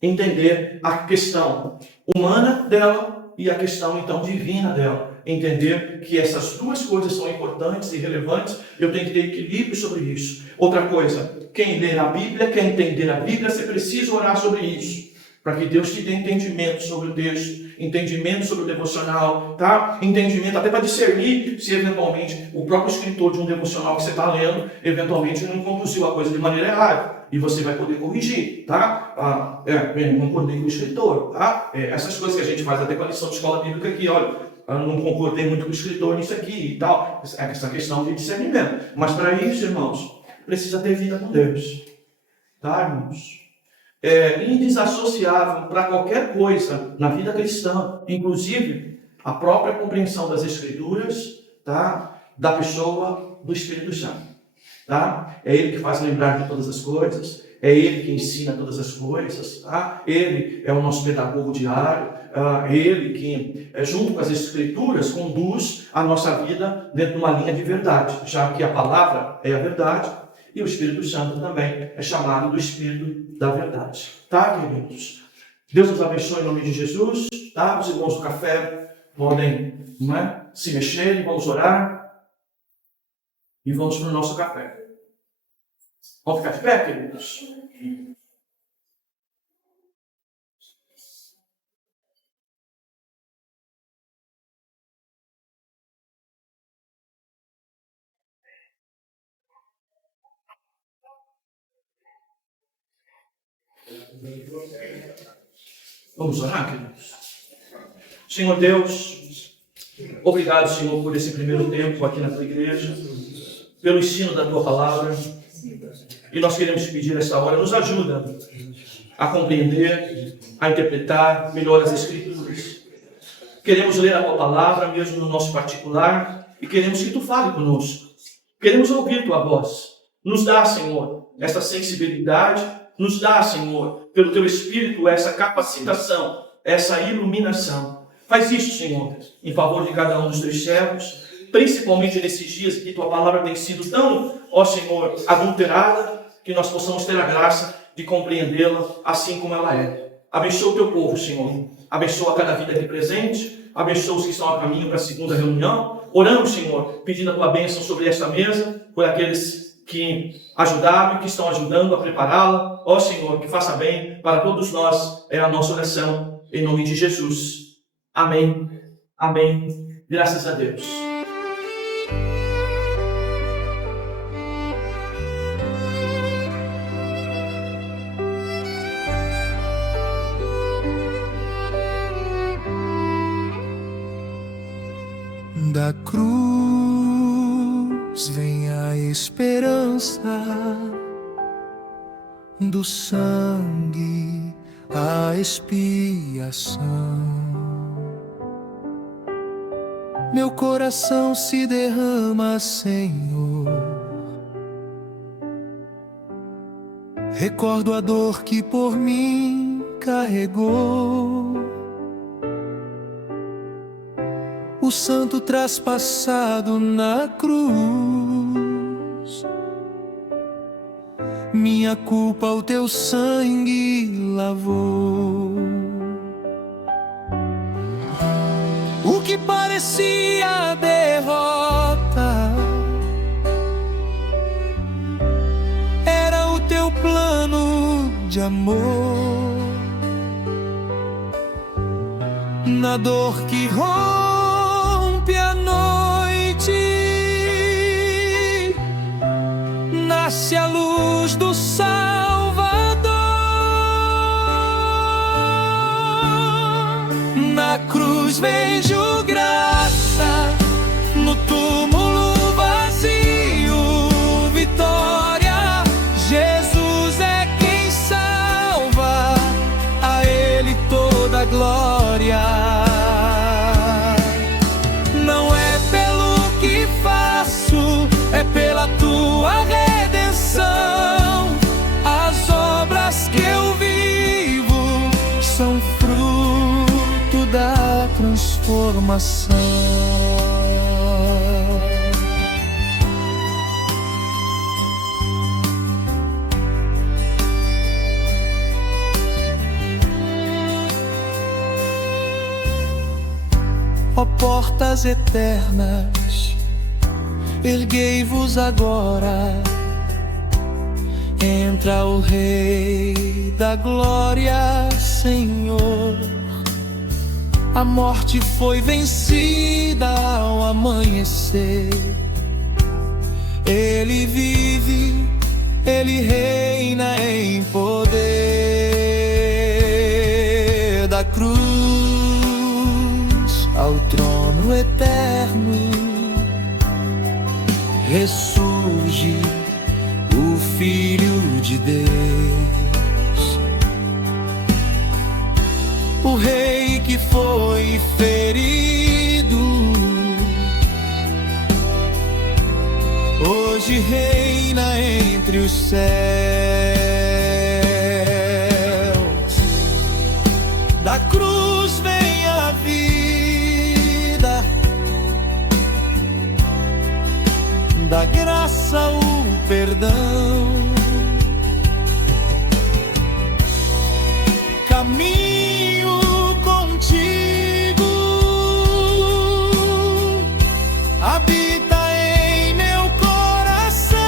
entender a questão humana dela e a questão, então, divina dela. Entender que essas duas coisas são importantes e relevantes, eu tenho que ter equilíbrio sobre isso. Outra coisa, quem ler a Bíblia, quer entender a Bíblia, você precisa orar sobre isso. para que Deus te dê entendimento sobre o texto, entendimento sobre o devocional, tá? Entendimento até para discernir se eventualmente o próprio escritor de um devocional que você está lendo, eventualmente não conduziu a coisa de maneira errada. E você vai poder corrigir, tá? Eu não concordei com o escritor, tá? Essas coisas que a gente faz até com a lição de escola bíblica aqui, olha, eu não concordei muito com o escritor nisso aqui e tal. Essa questão de discernimento. Mas para isso, irmãos, precisa ter vida com Deus, tá, irmãos? É indesassociável para qualquer coisa na vida cristã, inclusive a própria compreensão das Escrituras, tá? Da pessoa do Espírito Santo. Tá? É Ele que faz lembrar de todas as coisas, é Ele que ensina todas as coisas, tá? Ele é o nosso pedagogo diário, é Ele que, junto com as Escrituras, conduz a nossa vida dentro de uma linha de verdade, já que a palavra é a verdade. E o Espírito Santo também é chamado do Espírito da verdade. Tá, queridos? Deus nos abençoe em nome de Jesus. Tá? Os irmãos do café podem, se mexer e vamos orar. E vamos para o nosso café. Vamos ficar de pé, queridos? Vamos orar, queridos? Senhor Deus, obrigado, Senhor, por esse primeiro tempo aqui na tua igreja, pelo ensino da tua palavra. E nós queremos te pedir nesta hora, nos ajuda a compreender, a interpretar melhor as Escrituras. Queremos ler a tua palavra, mesmo no nosso particular, e queremos que tu fale conosco. Queremos ouvir tua voz. Nos dá, Senhor, essa sensibilidade. Nos dá, Senhor, pelo teu Espírito, essa capacitação, essa iluminação. Faz isso, Senhor, em favor de cada um dos teus servos, principalmente nesses dias que tua palavra tem sido tão, ó Senhor, adulterada, que nós possamos ter a graça de compreendê-la assim como ela é. Abençoa o teu povo, Senhor. Abençoa cada vida aqui presente. Abençoa os que estão a caminho para a segunda reunião. Oramos, Senhor, pedindo a tua bênção sobre esta mesa, por aqueles que ajudaram e que estão ajudando a prepará-la. Ó Senhor, que faça bem para todos nós. É a nossa oração, em nome de Jesus. Amém. Amém. Graças a Deus. Da cruz vem a esperança, do sangue a expiação. Meu coração se derrama, Senhor. Recordo a dor que por mim carregou. O santo traspassado na cruz, minha culpa o teu sangue lavou. O que parecia derrota era o teu plano de amor. Na dor que rompe a noite, nasce a luz do Salvador. Na cruz vejo graça, no túmulo vazio vitória. Jesus é quem salva, a Ele toda a glória. É pela tua redenção, as obras que eu vivo são fruto da transformação. Ó portas eternas, erguei-vos agora, entra o Rei da Glória, Senhor. A morte foi vencida ao amanhecer. Ele vive, Ele reina em poder. Da cruz ao trono eterno ressurge o Filho de Deus, o Rei que foi ferido, hoje reina entre os céus. Da cruz vem a vida, da graça o perdão. Caminho contigo, habita em meu coração.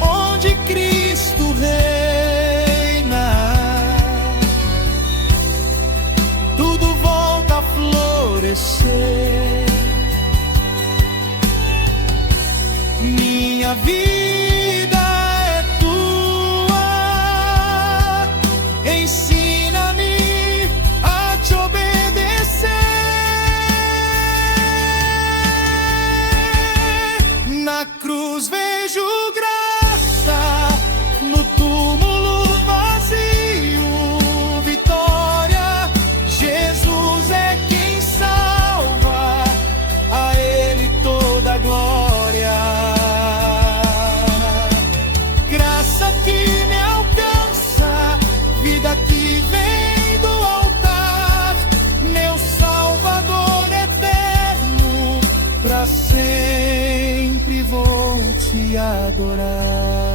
Onde Cristo reina, tudo volta a florescer. Minha vida é tua, ensina-me a te obedecer. Na cruz vejo graça, no túmulo vazio vitória. Jesus é quem salva, a Ele toda a glória. Graça que me alcança, vida que vem do altar, meu Salvador eterno, pra sempre vou te adorar.